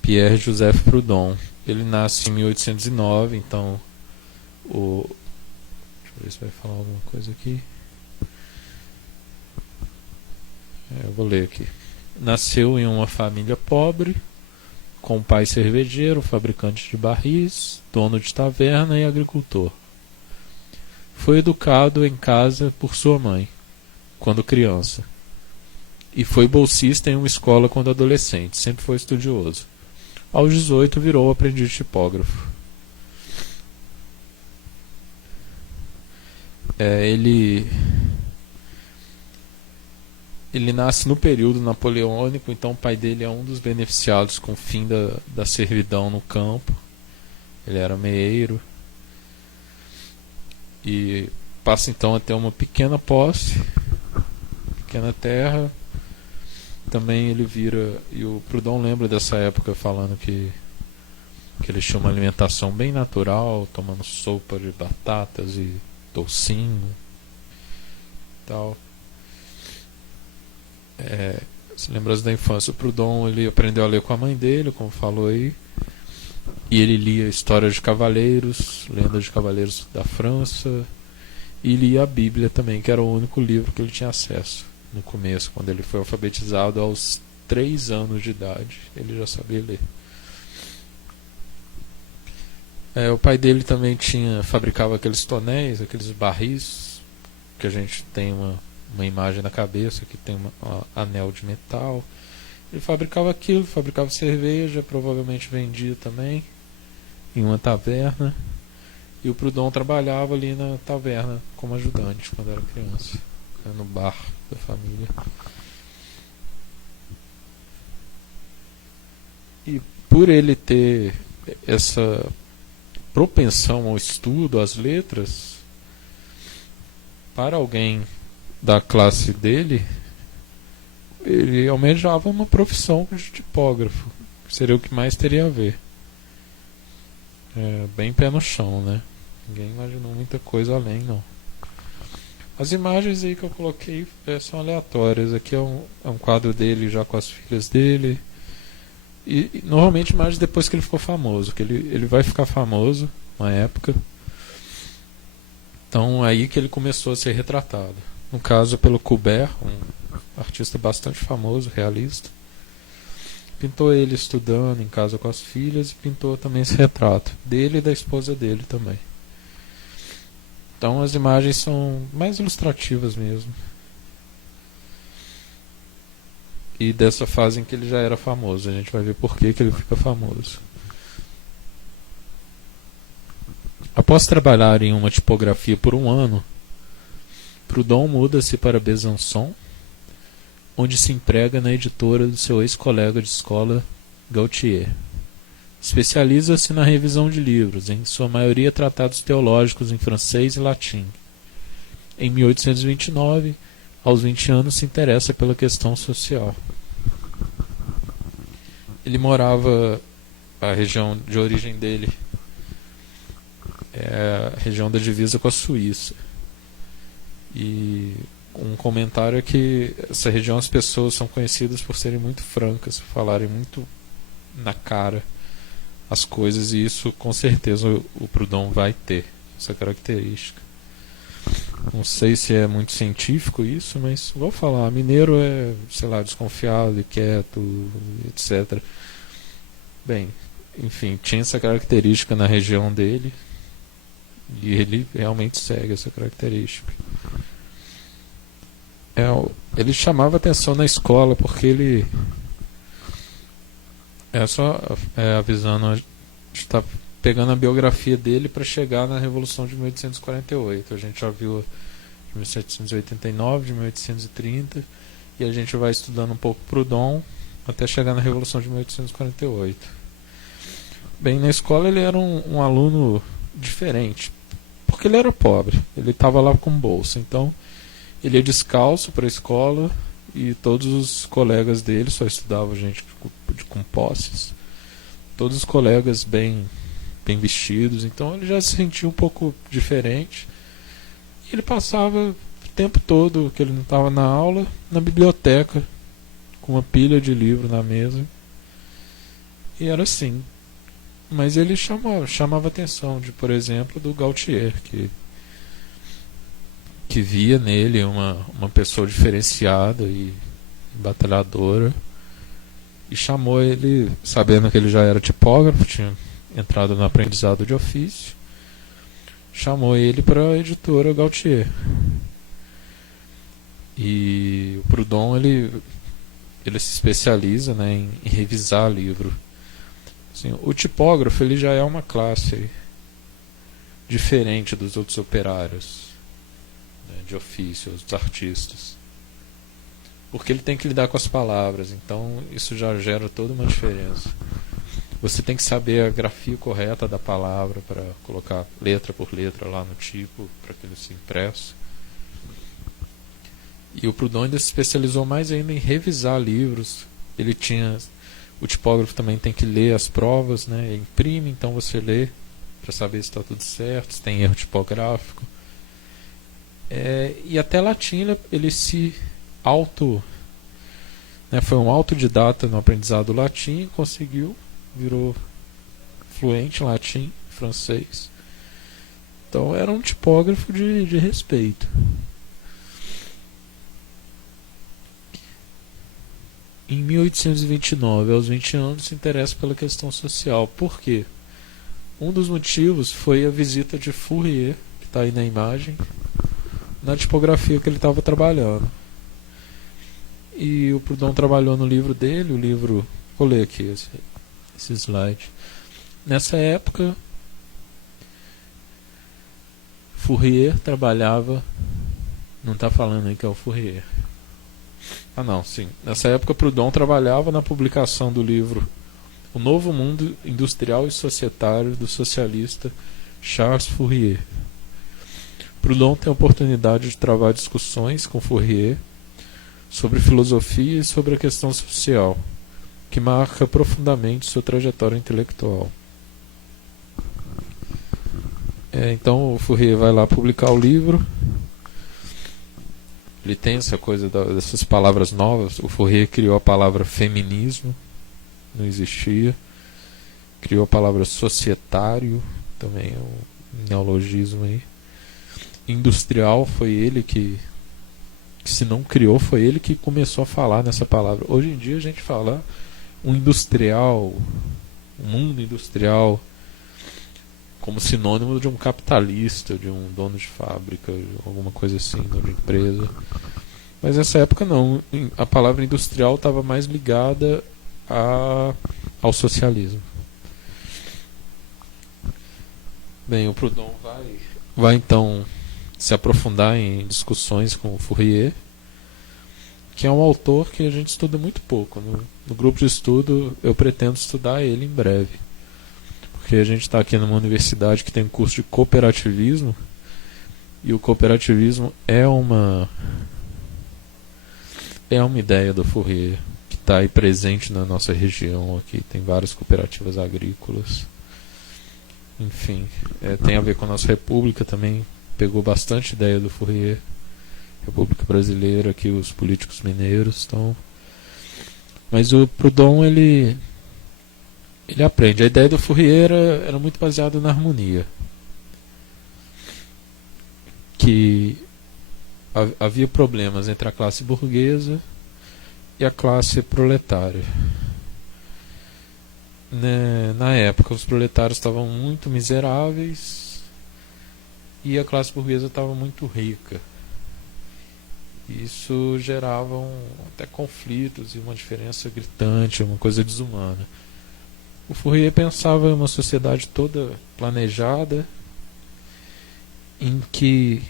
Pierre Joseph Proudhon. Ele nasce em 1809, então deixa eu ver se vai falar alguma coisa aqui. Eu vou ler aqui. Nasceu em uma família pobre, com pai cervejeiro, fabricante de barris, dono de taverna e agricultor. Foi educado em casa por sua mãe, quando criança, e foi bolsista em uma escola quando adolescente. Sempre foi estudioso. Aos 18 virou aprendiz tipógrafo. ele nasce no período napoleônico, então o pai dele é um dos beneficiados com o fim da servidão no campo. Ele era meeiro e passa então a ter uma pequena posse, pequena terra. Também ele vira, e o Proudhon lembra dessa época falando que eles tinham uma alimentação bem natural, tomando sopa de batatas e toucinho e tal. As lembranças da infância. O Proudhon, ele aprendeu a ler com a mãe dele, como falou aí, e ele lia histórias de cavaleiros, lendas de cavaleiros da França, e lia a Bíblia também, que era o único livro que ele tinha acesso no começo, quando ele foi alfabetizado aos 3 anos de idade. Ele já sabia ler. O pai dele também fabricava aqueles tonéis, aqueles barris, que a gente tem uma imagem na cabeça, que tem um anel de metal. Ele fabricava aquilo, fabricava cerveja, provavelmente vendia também em uma taverna. E o Proudhon trabalhava ali na taverna como ajudante quando era criança, no bar da família. E por ele ter essa propensão ao estudo, às letras, para alguém da classe dele, ele almejava uma profissão de tipógrafo, que seria o que mais teria a ver. Bem pé no chão, né? Ninguém imaginou muita coisa além, não. As imagens aí que eu coloquei são aleatórias. Aqui é um quadro dele já com as filhas dele. E normalmente imagens depois que ele ficou famoso, que ele vai ficar famoso uma época. Então aí que ele começou a ser retratado. No caso pelo Courbet, um artista bastante famoso, realista. Pintou ele estudando em casa com as filhas e pintou também esse retrato dele e da esposa dele também. Então as imagens são mais ilustrativas mesmo. E dessa fase em que ele já era famoso. A gente vai ver por que ele fica famoso. Após trabalhar em uma tipografia por um ano, Proudhon muda-se para Besançon, onde se emprega na editora do seu ex-colega de escola, Gautier. Especializa-se na revisão de livros, em sua maioria tratados teológicos em francês e latim. Em 1829, aos 20 anos, se interessa pela questão social. Ele morava, a região de origem dele é a região da divisa com a Suíça. E um comentário é que essa região as pessoas são conhecidas por serem muito francas, por falarem muito na cara as coisas, e isso com certeza o Proudhon vai ter essa característica. Não sei se é muito científico isso, mas vou falar, mineiro é, sei lá, desconfiado, quieto, etc. Bem, enfim, tinha essa característica na região dele e ele realmente segue essa característica. Ele chamava atenção na escola porque ele... só avisando, a gente está pegando a biografia dele para chegar na Revolução de 1848. A gente já viu de 1789, de 1830, e a gente vai estudando um pouco Proudhon até chegar na Revolução de 1848. Bem, na escola ele era um aluno diferente, porque ele era pobre, ele estava lá com bolsa, então ele ia descalço para a escola e todos os colegas dele, só estudavam gente com posses, todos os colegas bem vestidos, então ele já se sentia um pouco diferente. E ele passava o tempo todo que ele não estava na aula, na biblioteca, com uma pilha de livro na mesa, e era assim. Mas ele chamava atenção de, por exemplo, do Gautier, que via nele uma pessoa diferenciada e batalhadora, e chamou ele, sabendo que ele já era tipógrafo, tinha entrado no aprendizado de ofício, chamou ele para a editora Gautier. E o Proudhon ele se especializa, né, em revisar livro. Assim, o tipógrafo ele já é uma classe diferente dos outros operários. né, de ofício, os artistas. Porque ele tem que lidar com as palavras, então isso já gera toda uma diferença. Você tem que saber a grafia correta da palavra para colocar letra por letra lá no tipo, para que ele se impresso. E o Proudhon ainda se especializou mais ainda em revisar livros. Ele tinha... O tipógrafo também tem que ler as provas, né? Ele imprime, então você lê para saber se está tudo certo, se tem erro tipográfico. E até latim ele se foi um autodidata no aprendizado do latim, virou fluente em latim, francês. Então era um tipógrafo de respeito. Em 1829, aos 20 anos, se interessa pela questão social. Por quê? Um dos motivos foi a visita de Fourier, que está aí na imagem, na tipografia que ele estava trabalhando. E o Proudhon trabalhou no livro dele, vou ler aqui esse slide. Nessa época, Fourier trabalhava, não está falando aí que é o Fourier. Não, sim. Nessa época, Proudhon trabalhava na publicação do livro O Novo Mundo Industrial e Societário do socialista Charles Fourier. Proudhon tem a oportunidade de travar discussões com Fourier sobre filosofia e sobre a questão social, que marca profundamente sua trajetória intelectual. Então o Fourier vai lá publicar o livro. Ele tem essa coisa dessas palavras novas. O Fourier criou a palavra feminismo, não existia. Criou a palavra societário, também é um neologismo aí. Industrial, foi ele que se não criou, foi ele que começou a falar nessa palavra. Hoje em dia a gente fala um industrial, um mundo industrial, como sinônimo de um capitalista, de um dono de fábrica, alguma coisa assim, dono de empresa. Mas nessa época não, a palavra industrial estava mais ligada ao socialismo. Bem, o Proudhon vai então se aprofundar em discussões com o Fourier, que é um autor que a gente estuda muito pouco. No grupo de estudo eu pretendo estudar ele em breve, porque a gente está aqui numa universidade que tem um curso de cooperativismo, e o cooperativismo é uma ideia do Fourier que está aí presente na nossa região. Aqui tem várias cooperativas agrícolas, enfim, tem a ver com a nossa república também. Pegou bastante ideia do Fourier, República Brasileira, aqui os políticos mineiros. Então, mas o Proudhon ele aprende. A ideia do Fourier era muito baseada na harmonia, que havia problemas entre a classe burguesa e a classe proletária. Na época, os proletários estavam muito miseráveis e a classe burguesa estava muito rica. Isso gerava até conflitos e uma diferença gritante, uma coisa desumana. O Fourier pensava em uma sociedade toda planejada, em que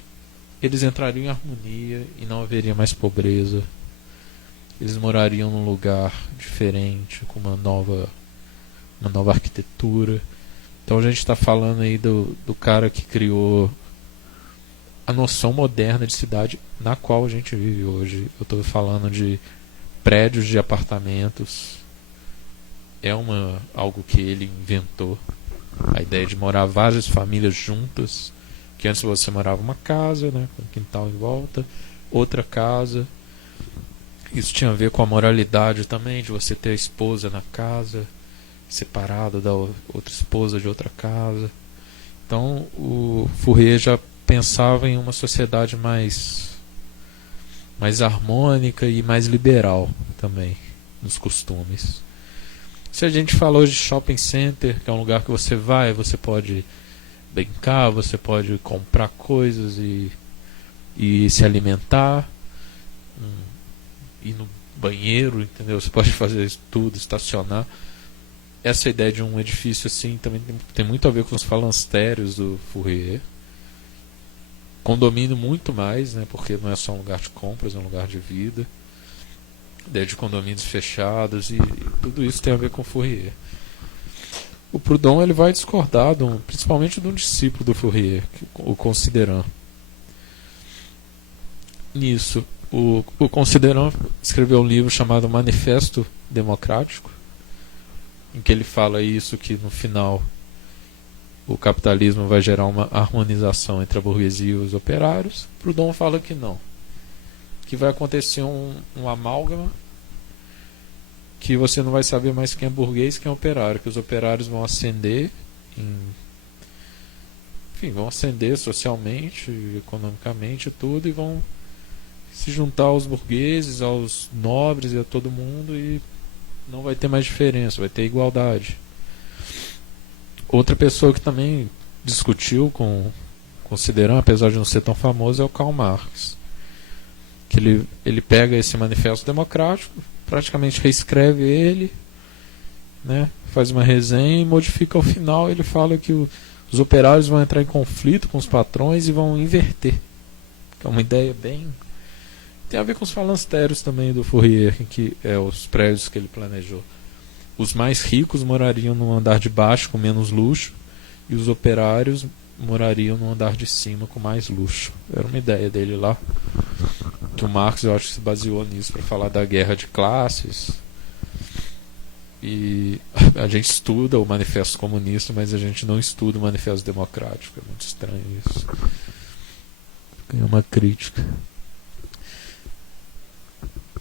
eles entrariam em harmonia e não haveria mais pobreza. Eles morariam num lugar diferente, com uma nova arquitetura. Então a gente está falando aí do cara que criou a noção moderna de cidade na qual a gente vive hoje. Eu estou falando de prédios de apartamentos. Algo que ele inventou. A ideia de morar várias famílias juntas. Que antes você morava uma casa, né, com um quintal em volta, outra casa. Isso tinha a ver com a moralidade também, de você ter a esposa na casa, separada da outra esposa de outra casa. Então o Fourier já pensava em uma sociedade mais harmônica e mais liberal também nos costumes. Se a gente falou de shopping center, que é um lugar que você pode brincar, você pode comprar coisas e se alimentar, ir no banheiro, entendeu? Você pode fazer isso tudo, estacionar. Essa ideia de um edifício assim também tem muito a ver com os falancérios do Fourier. Condomínio muito mais, né, porque não é só um lugar de compras, é um lugar de vida. Ideia de condomínios fechados e tudo isso tem a ver com Fourier. O Proudhon ele vai discordar, principalmente de um discípulo do Fourier, o Considerant. Nisso, o Considerant escreveu um livro chamado Manifesto Democrático, em que ele fala isso, que no final o capitalismo vai gerar uma harmonização entre a burguesia e os operários. Proudhon fala que não, que vai acontecer um amálgama, que você não vai saber mais quem é burguês e quem é operário, que os operários vão ascender vão ascender socialmente, economicamente, tudo, e vão se juntar aos burgueses, aos nobres e a todo mundo, e não vai ter mais diferença, vai ter igualdade. Outra pessoa que também discutiu considerando, apesar de não ser tão famoso, é o Karl Marx, que ele pega esse manifesto democrático, praticamente reescreve ele, né, faz uma resenha e modifica ao final. Ele fala que os operários vão entrar em conflito com os patrões e vão inverter, que é uma ideia bem... Tem a ver com os falancérios também do Fourier, que é os prédios que ele planejou. Os mais ricos morariam no andar de baixo com menos luxo, e os operários morariam no andar de cima com mais luxo. Era uma ideia dele lá, que o Marx, eu acho, que se baseou nisso para falar da guerra de classes. E a gente estuda o Manifesto Comunista, mas a gente não estuda o Manifesto Democrático. É muito estranho isso. É uma crítica.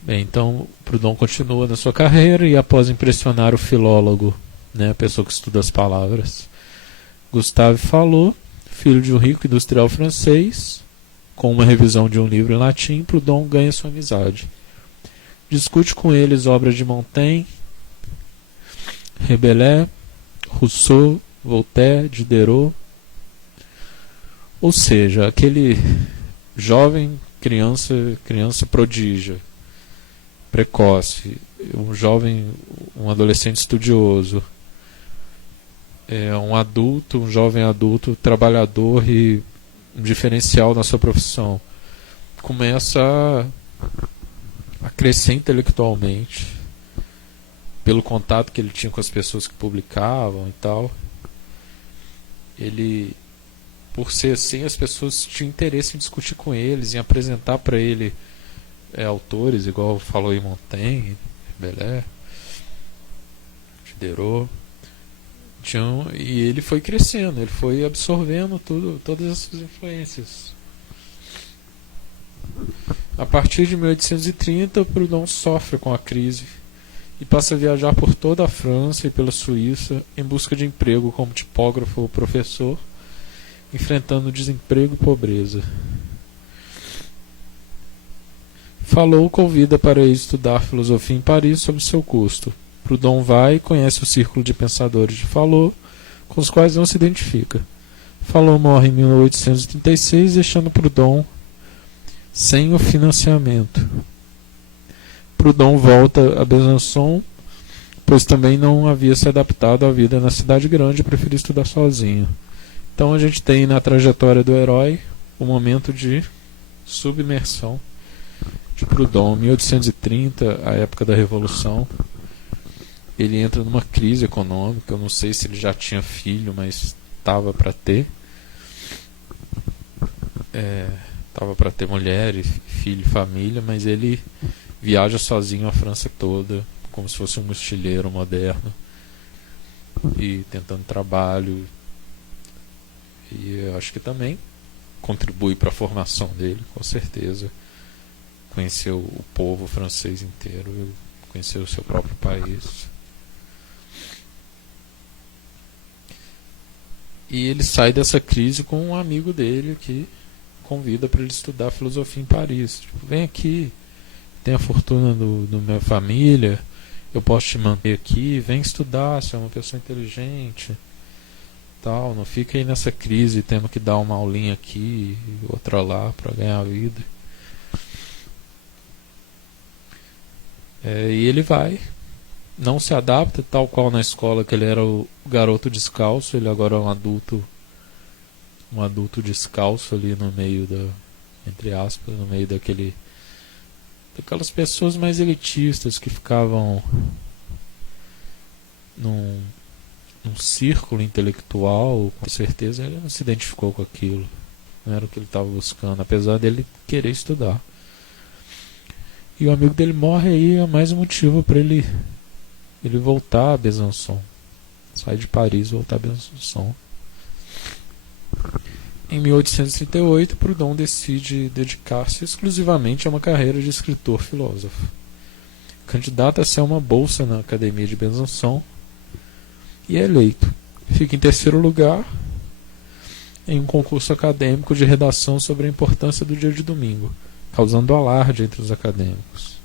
Bem, então Proudhon continua na sua carreira, e após impressionar o filólogo, né, a pessoa que estuda as palavras, Gustave Fallot, filho de um rico industrial francês, com uma revisão de um livro em latim, Proudhon ganha sua amizade. Discute com eles obras de Montaigne, Rabelais, Rousseau, Voltaire, Diderot. Ou seja, aquele jovem criança prodígio, precoce, um adolescente estudioso, um jovem adulto trabalhador e um diferencial na sua profissão, começa a crescer intelectualmente pelo contato que ele tinha com as pessoas que publicavam e tal. Ele, por ser assim, as pessoas tinham interesse em discutir com eles, em apresentar para ele autores, igual falou em Montaigne, Rabelais, Diderot. E ele foi crescendo, ele foi absorvendo todas essas influências. A partir de 1830, Proudhon sofre com a crise e passa a viajar por toda a França e pela Suíça em busca de emprego como tipógrafo ou professor, enfrentando desemprego e pobreza. Fallot convida para ir estudar filosofia em Paris sob seu custo. Proudhon vai e conhece o círculo de pensadores de Fallot, com os quais não se identifica. Fallot morre em 1836, deixando Proudhon sem o financiamento. Proudhon volta a Besançon, pois também não havia se adaptado à vida na cidade grande e preferia estudar sozinho. Então a gente tem na trajetória do herói o momento de submersão de Proudhon. 1830, a época da Revolução, ele entra numa crise econômica. Eu não sei se ele já tinha filho, mas estava para ter. Estava para ter mulher, filho, família, mas ele viaja sozinho a França toda, como se fosse um mochileiro moderno, e tentando trabalho. E eu acho que também contribui para a formação dele, com certeza. Conheceu o povo francês inteiro, conheceu o seu próprio país. E ele sai dessa crise com um amigo dele que convida para ele estudar filosofia em Paris. Tipo, vem aqui, tem a fortuna da minha família, eu posso te manter aqui, vem estudar, você é uma pessoa inteligente, tal, não fica aí nessa crise tendo que dar uma aulinha aqui e outra lá para ganhar a vida. E ele vai, não se adapta, tal qual na escola, que ele era o garoto descalço, ele agora é um adulto um adulto descalço ali no meio da, entre aspas, no meio daquelas pessoas mais elitistas que ficavam num círculo intelectual. Com certeza ele não se identificou com aquilo, não era o que ele estava buscando, apesar dele querer estudar. E o amigo dele morre, aí é mais um motivo para ele voltar a Besançon, sair de Paris e voltar a Besançon. Em 1838, Proudhon decide dedicar-se exclusivamente a uma carreira de escritor-filósofo. Candidata-se a uma bolsa na Academia de Besançon e é eleito. Fica em terceiro lugar em um concurso acadêmico de redação sobre a importância do dia de domingo, causando alarde entre os acadêmicos.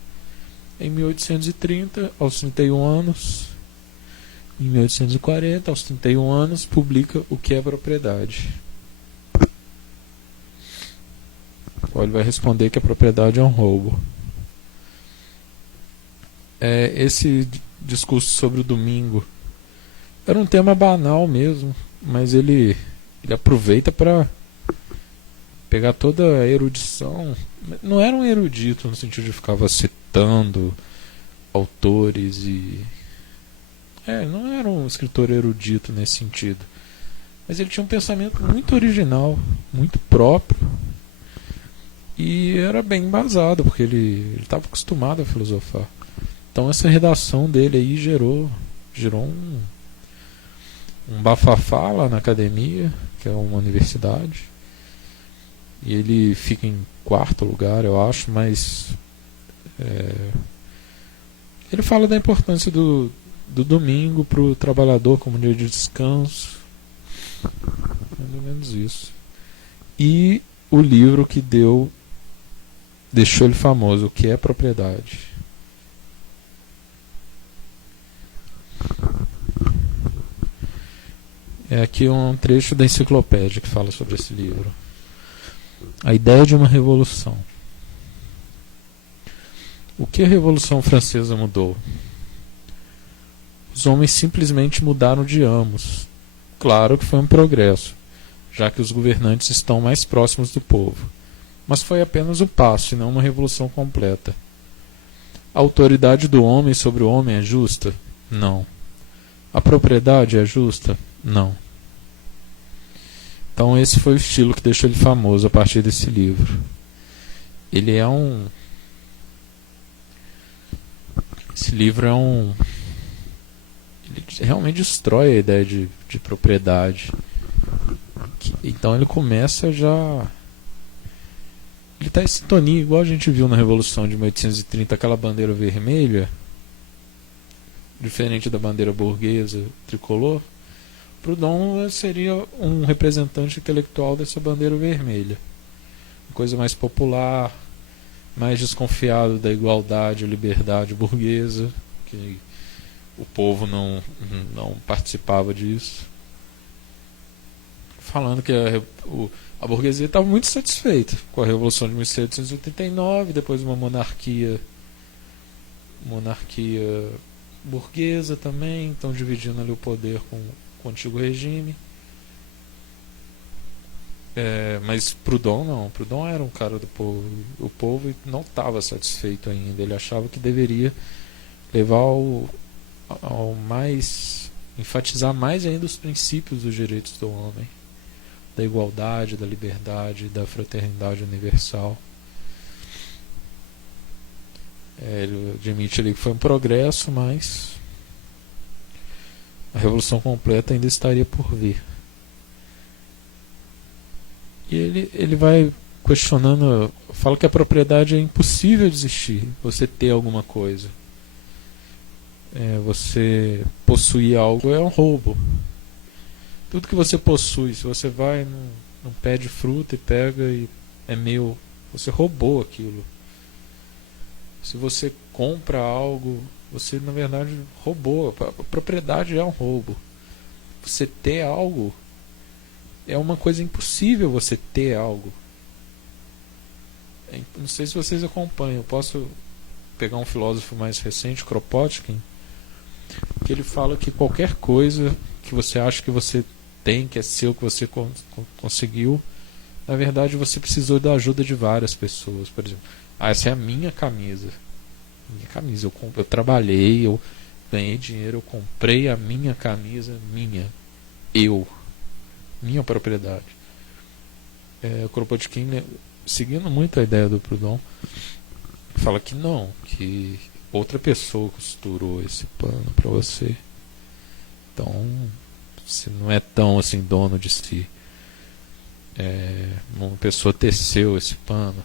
Em 1830, aos 31 anos, em 1840, aos 31 anos, publica O que é Propriedade. Ele vai responder que a propriedade é um roubo. Esse discurso sobre o domingo era um tema banal mesmo, mas ele aproveita para pegar toda a erudição. Não era um erudito no sentido de ficava citando autores e... não era um escritor erudito nesse sentido, mas ele tinha um pensamento muito original, muito próprio, e era bem embasado, porque ele estava acostumado a filosofar. Então essa redação dele aí gerou um bafafá lá na academia, que é uma universidade, e ele fica em quarto lugar, eu acho, mas ele fala da importância do domingo para o trabalhador como dia de descanso, mais ou menos isso. E o livro que deixou ele famoso, O que é Propriedade. Aqui um trecho da enciclopédia que fala sobre esse livro. A ideia de uma revolução. O que a Revolução Francesa mudou? Os homens simplesmente mudaram de amos. Claro que foi um progresso, já que os governantes estão mais próximos do povo. Mas foi apenas um passo e não uma revolução completa. A autoridade do homem sobre o homem é justa? Não. A propriedade é justa? Não. Então esse foi o estilo que deixou ele famoso a partir desse livro. Ele é um... Esse livro é um... Ele realmente destrói a ideia de propriedade. Então ele começa já... Ele está em sintonia, igual a gente viu na Revolução de 1830, aquela bandeira vermelha, diferente da bandeira burguesa tricolor. Proudhon seria um representante intelectual dessa bandeira vermelha, uma coisa mais popular, mais desconfiado da igualdade e liberdade burguesa, que o povo não participava disso, falando que a burguesia estava muito satisfeita com a Revolução de 1789, depois uma monarquia burguesa também, então dividindo ali o poder com o antigo regime. Mas Proudhon não. Proudhon era um cara do povo. O povo não estava satisfeito ainda. Ele achava que deveria levar ao mais... enfatizar mais ainda os princípios dos direitos do homem, da igualdade, da liberdade, da fraternidade universal. Ele admite ali que foi um progresso, mas a revolução completa ainda estaria por vir. E ele vai questionando, fala que a propriedade é impossível de existir, você ter alguma coisa. Você possuir algo é um roubo. Tudo que você possui, se você vai num pé de fruta e pega e é meu, você roubou aquilo. Se você compra algo, você na verdade roubou. A propriedade é um roubo. Você ter algo é uma coisa impossível, você ter algo. Não sei se vocês acompanham, eu posso pegar um filósofo mais recente, Kropotkin, que ele fala que qualquer coisa que você acha que você tem, que é seu, que você conseguiu. Na verdade, você precisou da ajuda de várias pessoas. Por exemplo, essa é a minha camisa. Minha camisa. Eu trabalhei, eu ganhei dinheiro, eu comprei a minha camisa, minha. Minha propriedade. O Kropotkin, né, seguindo muito a ideia do Proudhon, fala que não, que outra pessoa costurou esse pano para você. Então, você não é tão assim dono de si. Uma pessoa teceu esse pano.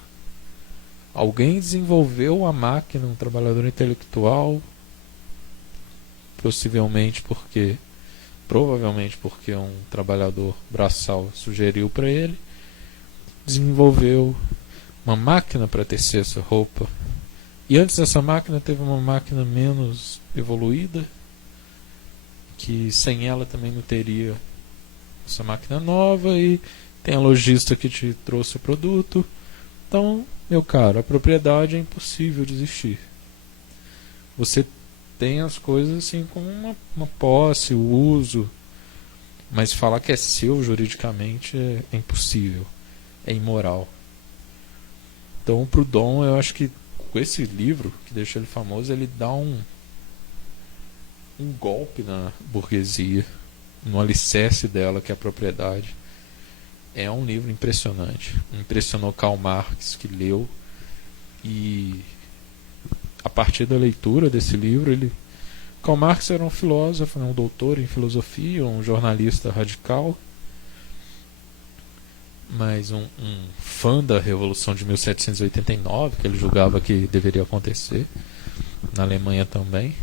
Alguém desenvolveu a máquina, um trabalhador intelectual, provavelmente porque um trabalhador braçal sugeriu para ele, desenvolveu uma máquina para tecer essa roupa. E antes dessa máquina teve uma máquina menos evoluída, que sem ela também não teria essa máquina nova, e tem a lojista que te trouxe o produto. Então, meu caro, a propriedade é impossível de existir. Você tem as coisas assim como uma posse, o uso, mas falar que é seu juridicamente é impossível, é imoral. Então o Proudhon, eu acho que com esse livro que deixa ele famoso, ele dá um golpe na burguesia, no alicerce dela, que é a propriedade. É um livro impressionante. Impressionou Karl Marx, que leu, e a partir da leitura desse livro, Karl Marx era um filósofo, um doutor em filosofia, um jornalista radical, mas um fã da Revolução de 1789, que ele julgava que deveria acontecer, na Alemanha também.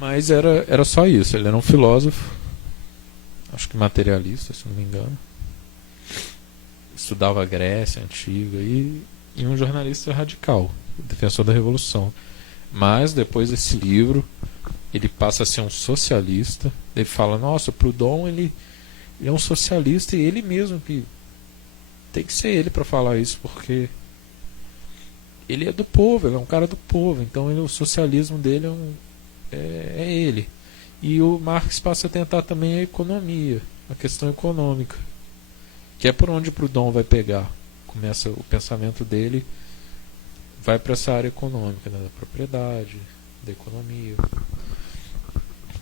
Mas era só isso. Ele era um filósofo, acho que materialista, se não me engano, estudava a Grécia Antiga, e um jornalista radical, defensor da Revolução. Mas depois desse livro, ele passa a ser um socialista. Ele fala, nossa, Proudhon, ele é um socialista, e ele mesmo que tem que ser ele para falar isso, porque ele é do povo, ele é um cara do povo, então o socialismo dele é ele. E o Marx passa a tentar também a economia, a questão econômica, que é por onde Proudhon vai pegar. Começa o pensamento dele, vai para essa área econômica, né, da propriedade, da economia.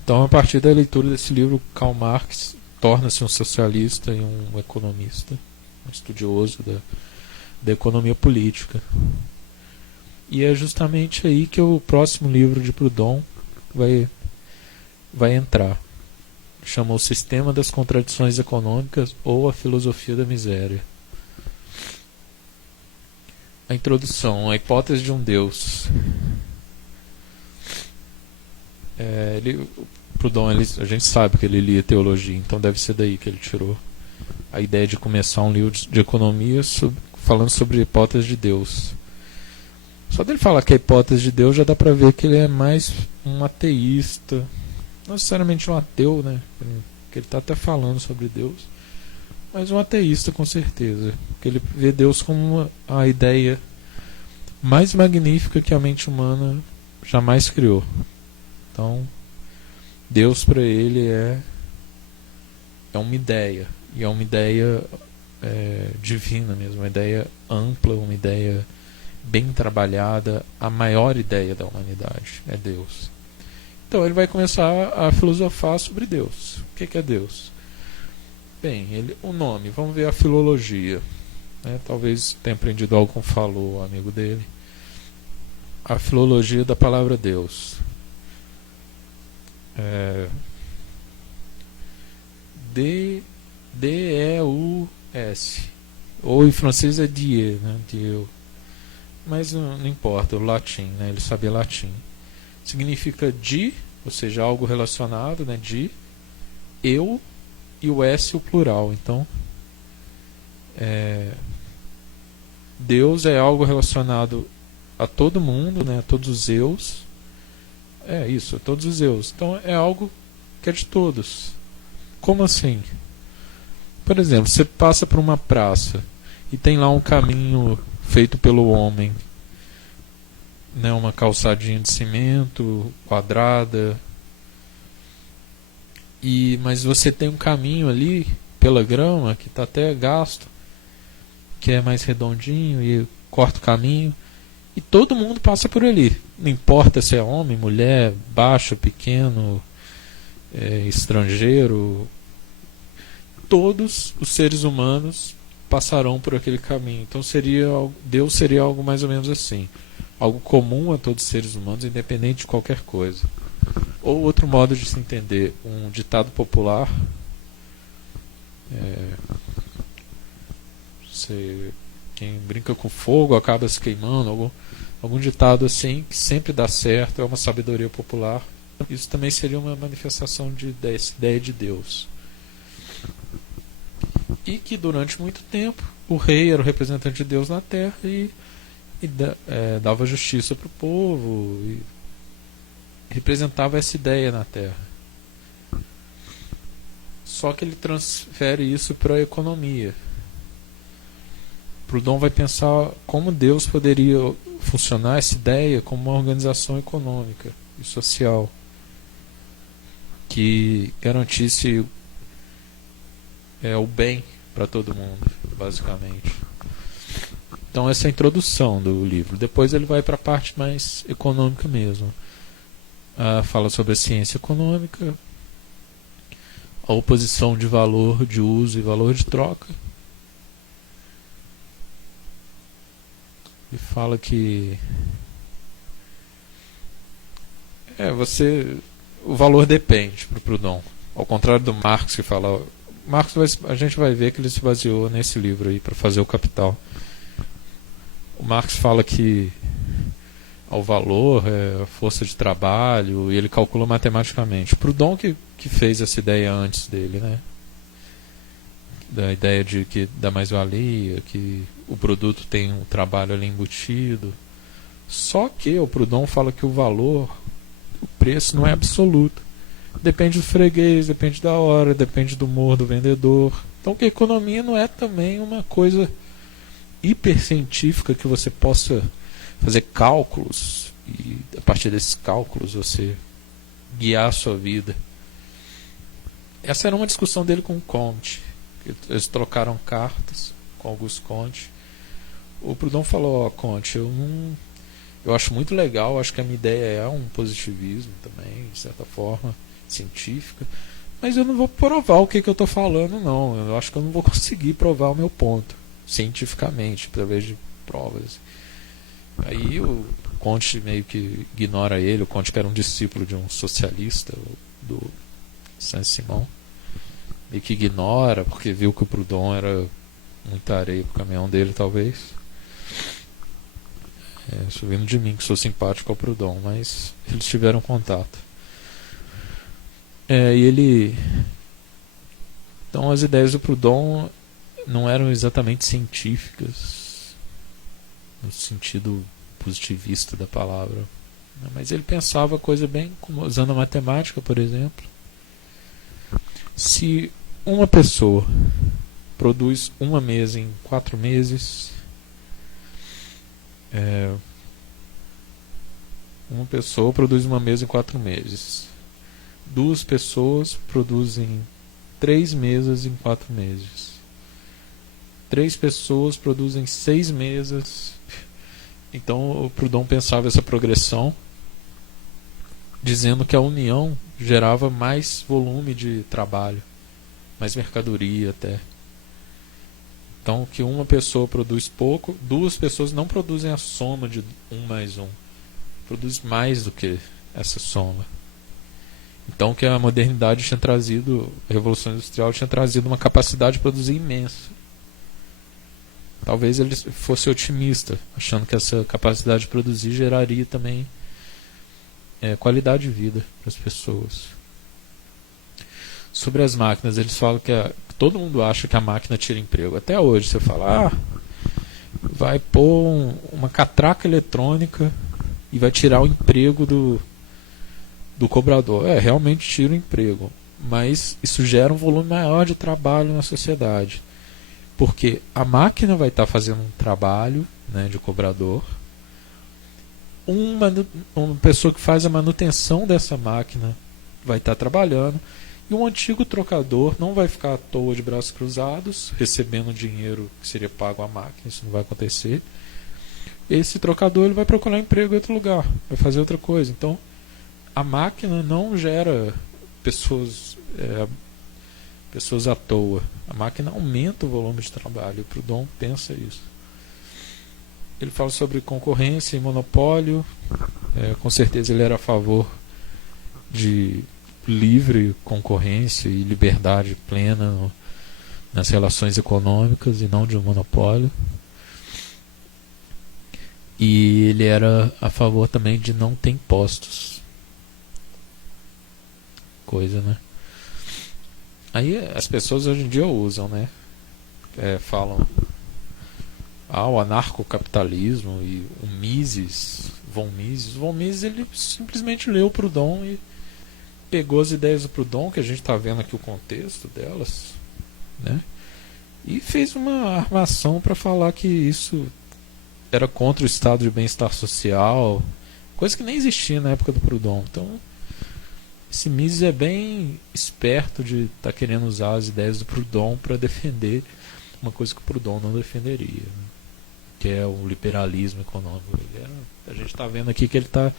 Então, a partir da leitura desse livro, Karl Marx torna-se um socialista e um economista, um estudioso da economia política. E é justamente aí que o próximo livro de Proudhon vai entrar. Chama O Sistema das Contradições Econômicas, ou A Filosofia da Miséria. A introdução, a hipótese de um Deus. Proudhon, a gente sabe que ele lia teologia, então deve ser daí que ele tirou a ideia de começar um livro de economia falando sobre a hipótese de Deus. Só dele falar que a hipótese de Deus já dá pra ver que ele é mais um ateísta, não necessariamente um ateu, né? Que ele está até falando sobre Deus, mas um ateísta com certeza, porque ele vê Deus como a ideia mais magnífica que a mente humana jamais criou. Então, Deus para ele é uma ideia, e é uma ideia divina mesmo, uma ideia ampla, uma ideia bem trabalhada. A maior ideia da humanidade é Deus. Então ele vai começar a filosofar sobre Deus. O que é Deus? Bem, o nome, vamos ver a filologia, né? Talvez tenha aprendido algo com o amigo dele. A filologia da palavra Deus. D-E-U-S, ou em francês é Die, né? Dieu. Mas não importa, o latim, né? Ele sabia latim. Significa de, ou seja, algo relacionado, né? De, eu, e o S o plural. Então, Deus é algo relacionado a todo mundo, né? A todos os eus. A todos os eus. Então é algo que é de todos. Como assim? Por exemplo, você passa por uma praça e tem lá um caminho feito pelo homem. né, uma calçadinha de cimento quadrada, mas você tem um caminho ali pela grama que está até gasto, que é mais redondinho e corta o caminho, e todo mundo passa por ali, não importa se é homem, mulher, baixo, pequeno, estrangeiro, todos os seres humanos passarão por aquele caminho. Então Deus seria algo mais ou menos assim, algo comum a todos os seres humanos, independente de qualquer coisa. Ou outro modo de se entender, um ditado popular, quem brinca com fogo acaba se queimando, algum ditado assim que sempre dá certo, é uma sabedoria popular. Isso também seria uma manifestação dessa ideia de Deus. E que durante muito tempo o rei era o representante de Deus na terra e dava justiça para o povo e representava essa ideia na terra. Só que ele transfere isso para a economia. Proudhon vai pensar como Deus poderia funcionar essa ideia como uma organização econômica e social que garantisse o bem para todo mundo, basicamente. Então essa é a introdução do livro. Depois ele vai para a parte mais econômica mesmo. Fala sobre a ciência econômica, a oposição de valor de uso e valor de troca. E fala que o valor depende para o Proudhon. Ao contrário do Marx, que fala... a gente vai ver que ele se baseou nesse livro aí para fazer o Capital. O Marx fala que o valor é a força de trabalho e ele calcula matematicamente. Proudhon que fez essa ideia antes dele, né? Da ideia de que dá mais-valia, que o produto tem um trabalho ali embutido. Só que o Proudhon fala que o valor, o preço não é absoluto. Depende do freguês, depende da hora, depende do humor do vendedor. Então que a economia não é também uma coisa hipercientífica que você possa fazer cálculos e a partir desses cálculos você guiar a sua vida. Essa era uma discussão dele com o Comte. Eles trocaram cartas com Auguste Comte. O Proudhon falou: Comte, eu acho muito legal, acho que a minha ideia é um positivismo também, de certa forma, científica, mas eu não vou provar o que eu estou falando, não. Eu acho que eu não vou conseguir provar o meu ponto cientificamente, através de provas. Aí o Comte meio que ignora ele. O Comte, que era um discípulo de um socialista, do Saint-Simon, meio que ignora, porque viu que o Proudhon era muita areia pro caminhão dele, talvez. Isso vindo de mim, que sou simpático ao Proudhon, mas eles tiveram contato. Então as ideias do Proudhon não eram exatamente científicas no sentido positivista da palavra, mas ele pensava a coisa bem, como usando a matemática, por exemplo. Se uma pessoa produz uma mesa em 4 meses, uma pessoa produz uma mesa em 4 meses. 2 pessoas produzem 3 mesas em 4 meses. 3 pessoas produzem 6 mesas. Então o Proudhon pensava essa progressão, dizendo que a união gerava mais volume de trabalho, mais mercadoria até. Então que uma pessoa produz pouco, 2 pessoas não produzem a soma de 1 mais 1, produz mais do que essa soma. Então que a modernidade tinha trazido, a Revolução Industrial tinha trazido uma capacidade de produzir imensa. Talvez ele fosse otimista, achando que essa capacidade de produzir geraria também qualidade de vida para as pessoas. Sobre as máquinas, eles falam que todo mundo acha que a máquina tira emprego. Até hoje você fala, vai pôr uma catraca eletrônica e vai tirar o emprego do cobrador. Realmente tira o emprego, mas isso gera um volume maior de trabalho na sociedade, porque a máquina vai estar fazendo um trabalho, né, de cobrador, uma pessoa que faz a manutenção dessa máquina vai estar trabalhando, e um antigo trocador não vai ficar à toa de braços cruzados, recebendo dinheiro que seria pago à máquina. Isso não vai acontecer. Esse trocador ele vai procurar emprego em outro lugar, vai fazer outra coisa. Então, a máquina não gera pessoas à toa. A máquina aumenta o volume de trabalho. O Proudhon pensa isso. Ele fala sobre concorrência e monopólio. Com certeza ele era a favor de livre concorrência e liberdade plena nas relações econômicas e não de um monopólio. E ele era a favor também de não ter impostos. Coisa, né? Aí as pessoas hoje em dia usam, né? Falam o anarcocapitalismo e o Mises, Von Mises. Von Mises ele simplesmente leu o Proudhon e pegou as ideias do Proudhon, que a gente está vendo aqui o contexto delas, né? E fez uma armação para falar que isso era contra o estado de bem-estar social, coisa que nem existia na época do Proudhon. Então, esse Mises é bem esperto de estar querendo usar as ideias do Proudhon para defender uma coisa que o Proudhon não defenderia, né? Que é o liberalismo econômico. A gente está vendo aqui que ele está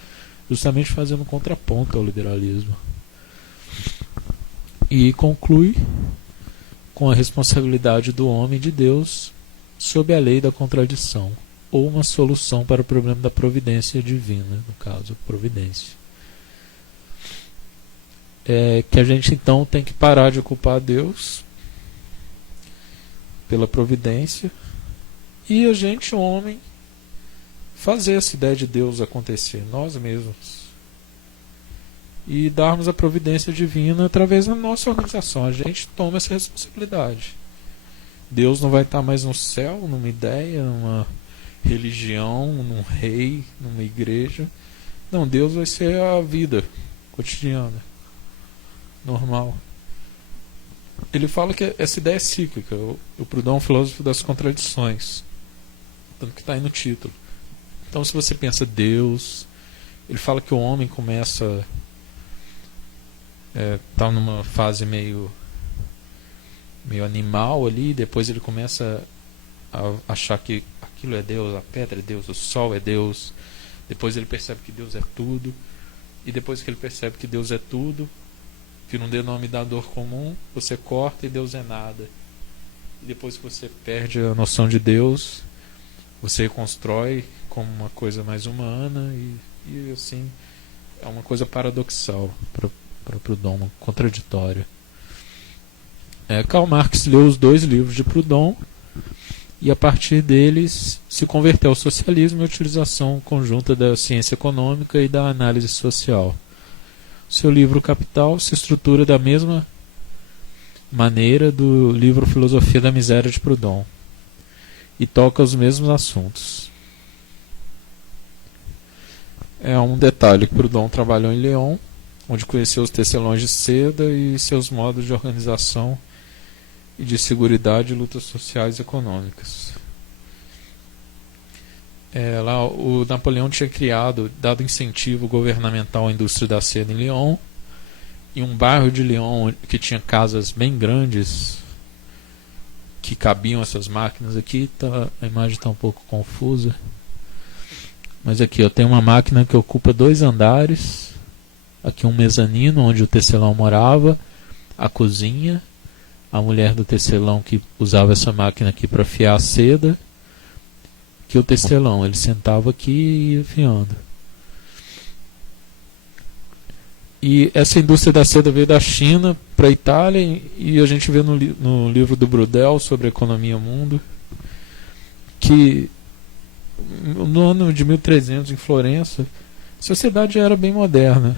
justamente fazendo um contraponto ao liberalismo. E conclui com a responsabilidade do homem e de Deus sob a lei da contradição, ou uma solução para o problema da providência divina, no caso, providência. Que a gente então tem que parar de culpar Deus pela providência e a gente, homem, fazer essa ideia de Deus acontecer, nós mesmos, e darmos a providência divina através da nossa organização. A gente toma essa responsabilidade. Deus não vai estar mais no céu, numa ideia, numa religião, num rei, numa igreja. Não, Deus vai ser a vida cotidiana, normal. Ele fala que essa ideia é cíclica. O Proudhon é um filósofo das contradições, tanto que está aí no título. Então, se você pensa Deus, ele fala que o homem começa tá numa fase meio animal ali, depois ele começa a achar que aquilo é Deus, a pedra é Deus, o sol é Deus. Depois ele percebe que Deus é tudo, e depois que ele percebe que Deus é tudo, vira um denominador comum, você corta e Deus é nada. E depois que você perde a noção de Deus, você reconstrói como uma coisa mais humana, e assim é uma coisa paradoxal para Proudhon, contraditória. Karl Marx leu os 2 livros de Proudhon e a partir deles se converteu ao socialismo e à utilização conjunta da ciência econômica e da análise social. Seu livro Capital se estrutura da mesma maneira do livro Filosofia da Miséria de Proudhon e toca os mesmos assuntos. Um detalhe que Proudhon trabalhou em Lyon, onde conheceu os tecelões de seda e seus modos de organização e de seguridade e lutas sociais e econômicas. Lá o Napoleão tinha dado incentivo governamental à indústria da seda em Lyon, e um bairro de Lyon que tinha casas bem grandes que cabiam essas máquinas. Aqui a imagem está um pouco confusa, mas aqui tem uma máquina que ocupa 2 andares, aqui um mezanino onde o tecelão morava, a cozinha, a mulher do tecelão que usava essa máquina aqui para afiar a seda, que o tecelão ele sentava aqui e ia afiando. E essa indústria da seda veio da China para a Itália, e a gente vê no livro do Brudel sobre a economia mundo que no ano de 1300 em Florença a sociedade já era bem moderna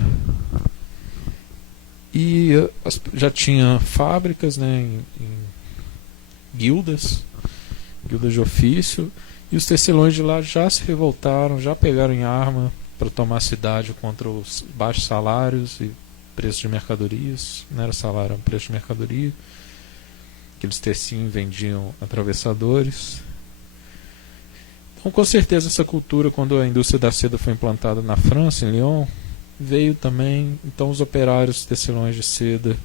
e já tinha fábricas, né, em guildas de ofício, e os tecelões de lá já se revoltaram, já pegaram em arma para tomar a cidade contra os baixos salários e preços de mercadorias. Não era salário, era um preço de mercadoria que eles teciam e vendiam atravessadores. Então, com certeza, essa cultura, quando a indústria da seda foi implantada na França, em Lyon, veio também. Então, os operários tecelões de seda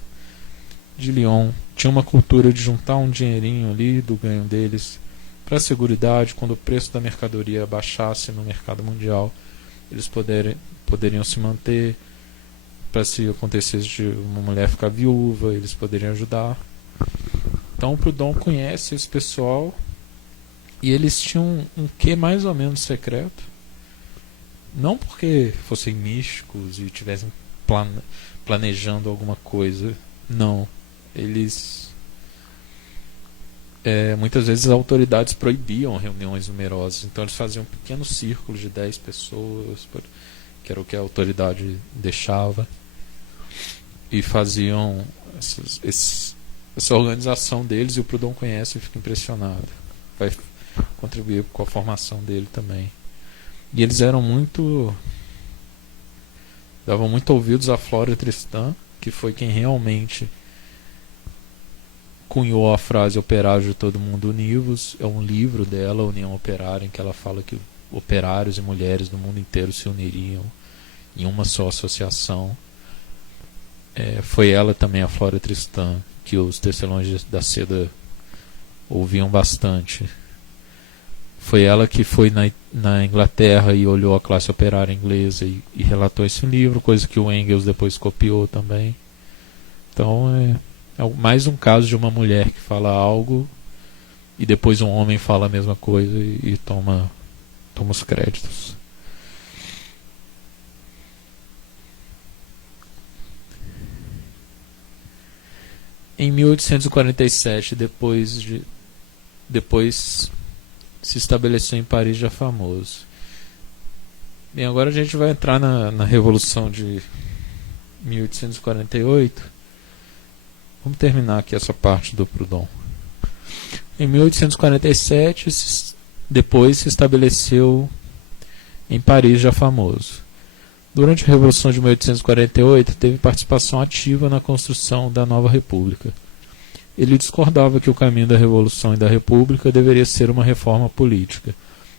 de Lyon tinham uma cultura de juntar um dinheirinho ali do ganho deles para a seguridade, quando o preço da mercadoria baixasse no mercado mundial, eles poderiam se manter. Para se acontecesse de uma mulher ficar viúva, eles poderiam ajudar. Então o Proudhon conhece esse pessoal e eles tinham um quê mais ou menos secreto. Não porque fossem místicos e estivessem planejando alguma coisa. Não. Eles... muitas vezes as autoridades proibiam reuniões numerosas. Então eles faziam um pequeno círculo de 10 pessoas, que era o que a autoridade deixava, e faziam essa organização deles, e o Proudhon conhece e fica impressionado. Vai contribuir com a formação dele também. E eles davam muito ouvidos a Flora Tristan, que foi quem realmente cunhou a frase Operários de Todo Mundo Univos. É um livro dela, União Operária, em que ela fala que operários e mulheres do mundo inteiro se uniriam em uma só associação. Foi ela também, a Flora Tristan, que os tecelões da seda ouviam bastante. Foi ela que foi na Inglaterra e olhou a classe operária inglesa e relatou esse livro, coisa que o Engels depois copiou também. Então é mais um caso de uma mulher que fala algo e depois um homem fala a mesma coisa e toma os créditos. Em 1847, depois se estabeleceu em Paris já famoso. Bem, agora a gente vai entrar na Revolução de 1848. Vamos terminar aqui essa parte do Proudhon. Em 1847, depois se estabeleceu em Paris já famoso. Durante a Revolução de 1848, teve participação ativa na construção da nova República. Ele discordava que o caminho da Revolução e da República deveria ser uma reforma política.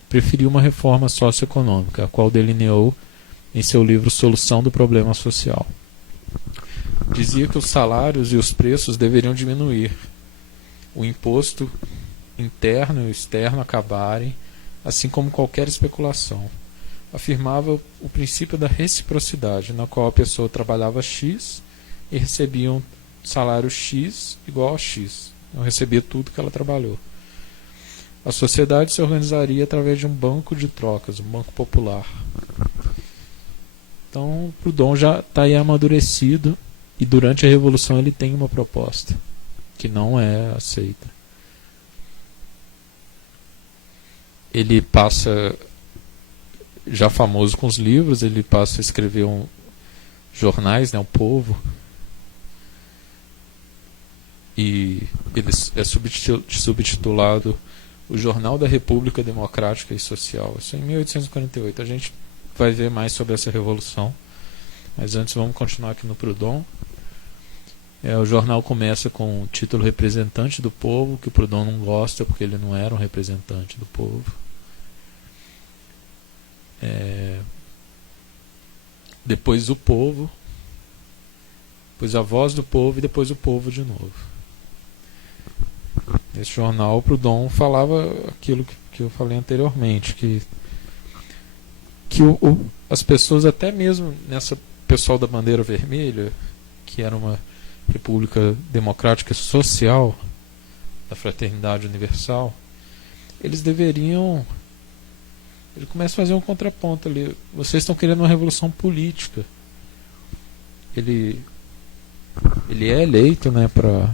Preferiu uma reforma socioeconômica, a qual delineou em seu livro Solução do Problema Social. Dizia que os salários e os preços deveriam diminuir, o imposto interno e o externo acabarem, assim como qualquer especulação. Afirmava o princípio da reciprocidade, na qual a pessoa trabalhava X e recebia um salário X igual a X. Então recebia tudo que ela trabalhou. A sociedade se organizaria através de um banco de trocas, um banco popular. Então Proudhon já está aí amadurecido, e durante a Revolução ele tem uma proposta que não é aceita. Ele passa, já famoso com os livros, ele passa a escrever jornais, né, o Povo, e ele é subtitulado O Jornal da República Democrática e Social. Isso é em 1848. A gente vai ver mais sobre essa revolução, mas antes vamos continuar aqui no Proudhon. O jornal começa com o título Representante do Povo, que o Proudhon não gosta porque ele não era um representante do povo. Depois o Povo, depois a Voz do Povo e depois o Povo de novo. Nesse jornal o Proudhon falava aquilo que eu falei anteriormente, que as pessoas, até mesmo nessa pessoal da bandeira vermelha, que era uma república democrática social, da fraternidade universal, eles deveriam... Ele começa a fazer um contraponto ali. Vocês estão querendo uma revolução política. Ele é eleito, né, para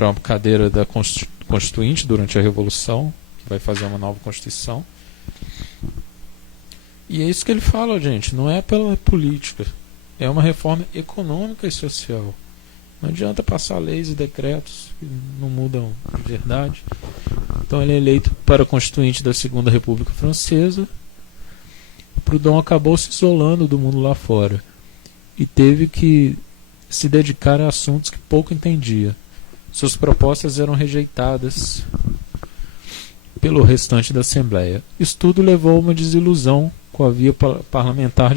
uma cadeira da Constituinte durante a Revolução, que vai fazer uma nova Constituição. E é isso que ele fala, gente. Não é pela política. É uma reforma econômica e social. Não adianta passar leis e decretos que não mudam de verdade. Então ele é eleito para Constituinte da Segunda República Francesa. Proudhon acabou se isolando do mundo lá fora e teve que se dedicar a assuntos que pouco entendia. Suas propostas eram rejeitadas pelo restante da Assembleia. Isso tudo levou a uma desilusão com a via parlamentar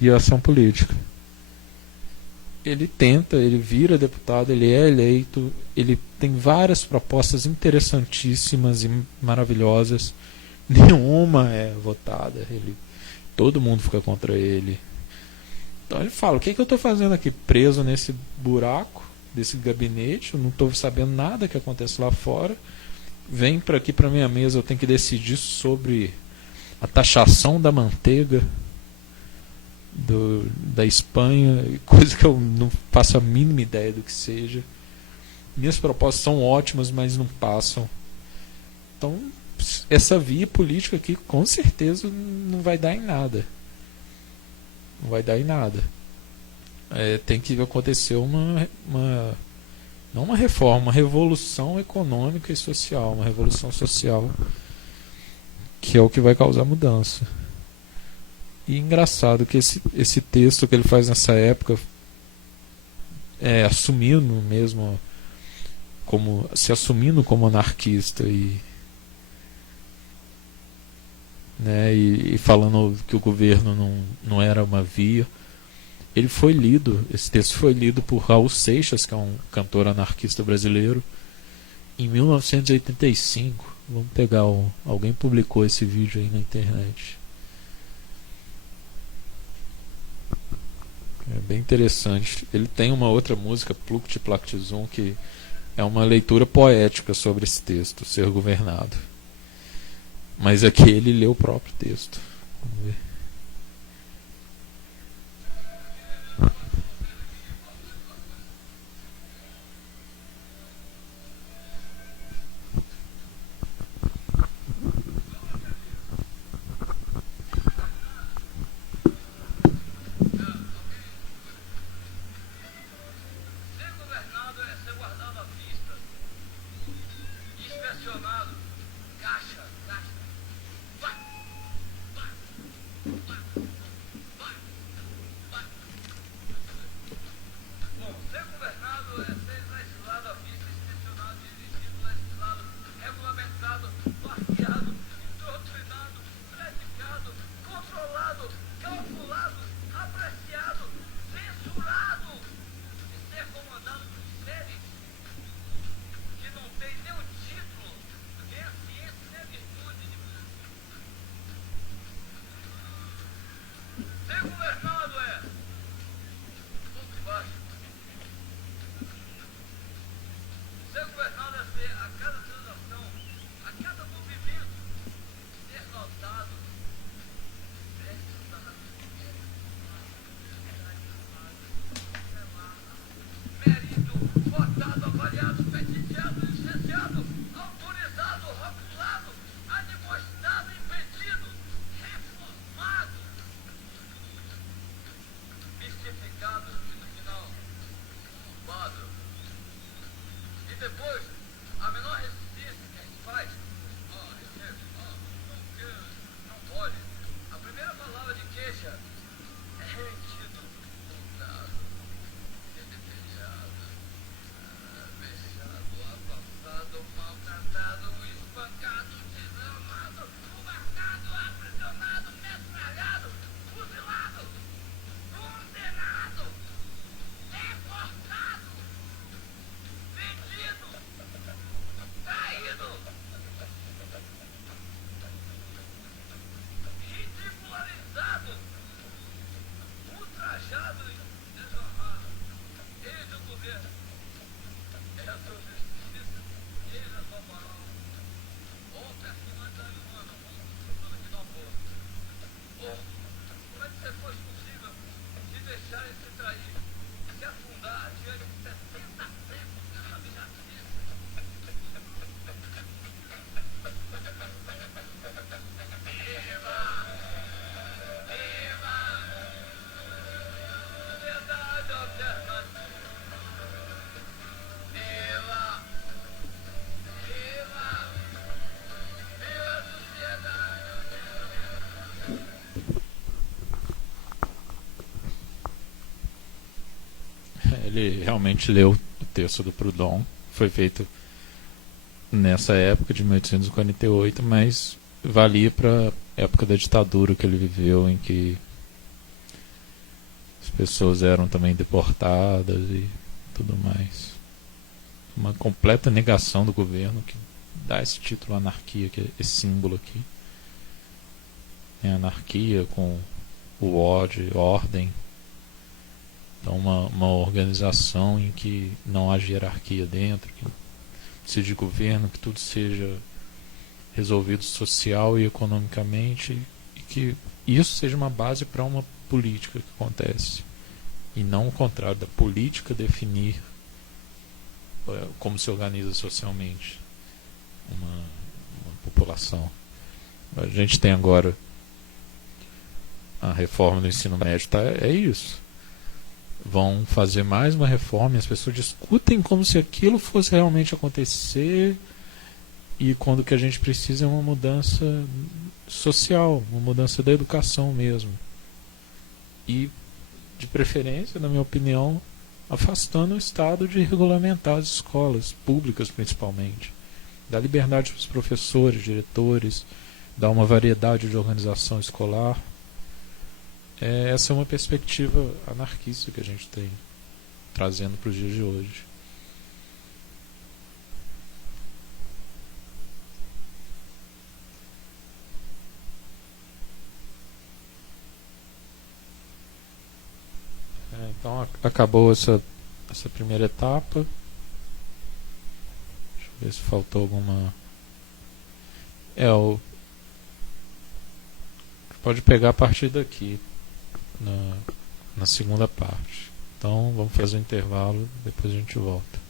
e ação política. Ele tenta, ele vira deputado, ele é eleito, ele tem várias propostas interessantíssimas e maravilhosas, nenhuma é votada, todo mundo fica contra ele. Então ele fala: o que eu estou fazendo aqui, preso nesse buraco desse gabinete? Eu não estou sabendo nada que acontece lá fora. Vem para aqui, para minha mesa, eu tenho que decidir sobre a taxação da manteiga da Espanha, coisa que eu não faço a mínima ideia do que seja. Minhas propostas são ótimas, mas não passam. Então essa via política aqui com certeza não vai dar em nada. Não vai dar em nada. Tem que acontecer não uma reforma, uma revolução econômica e social, uma revolução social, que é o que vai causar mudança. E engraçado que esse texto que ele faz nessa época, assumindo mesmo, se assumindo como anarquista e falando que o governo não era uma via. Esse texto foi lido por Raul Seixas, que é um cantor anarquista brasileiro, em 1985. Vamos pegar alguém publicou esse vídeo aí na internet. É bem interessante. Ele tem uma outra música, Plukt Plakt Zum, que é uma leitura poética sobre esse texto, Ser Governado. Mas aqui ele lê o próprio texto. Vamos ver. Ele realmente leu o texto do Proudhon. Foi feito nessa época de 1848, mas valia para a época da ditadura que ele viveu, em que as pessoas eram também deportadas e tudo mais. Uma completa negação do governo que dá esse título anarquia, que é esse símbolo aqui. É anarquia com o ódio, ordem. Então uma organização em que não haja hierarquia dentro, que seja de governo, que tudo seja resolvido social e economicamente, e que isso seja uma base para uma política que acontece, e não o contrário, da política definir como se organiza socialmente uma população. A gente tem agora a reforma do ensino médio, é isso. Vão fazer mais uma reforma e as pessoas discutem como se aquilo fosse realmente acontecer, e quando o que a gente precisa é uma mudança social, uma mudança da educação mesmo. E, de preferência, na minha opinião, afastando o Estado de regulamentar as escolas públicas, principalmente. Dar liberdade para os professores, diretores, dar uma variedade de organização escolar. Essa é uma perspectiva anarquista que a gente tem, trazendo para os dias de hoje. Então acabou essa primeira etapa. Deixa eu ver se faltou alguma. Pode pegar a partir daqui na segunda parte. Então vamos fazer um intervalo, depois a gente volta.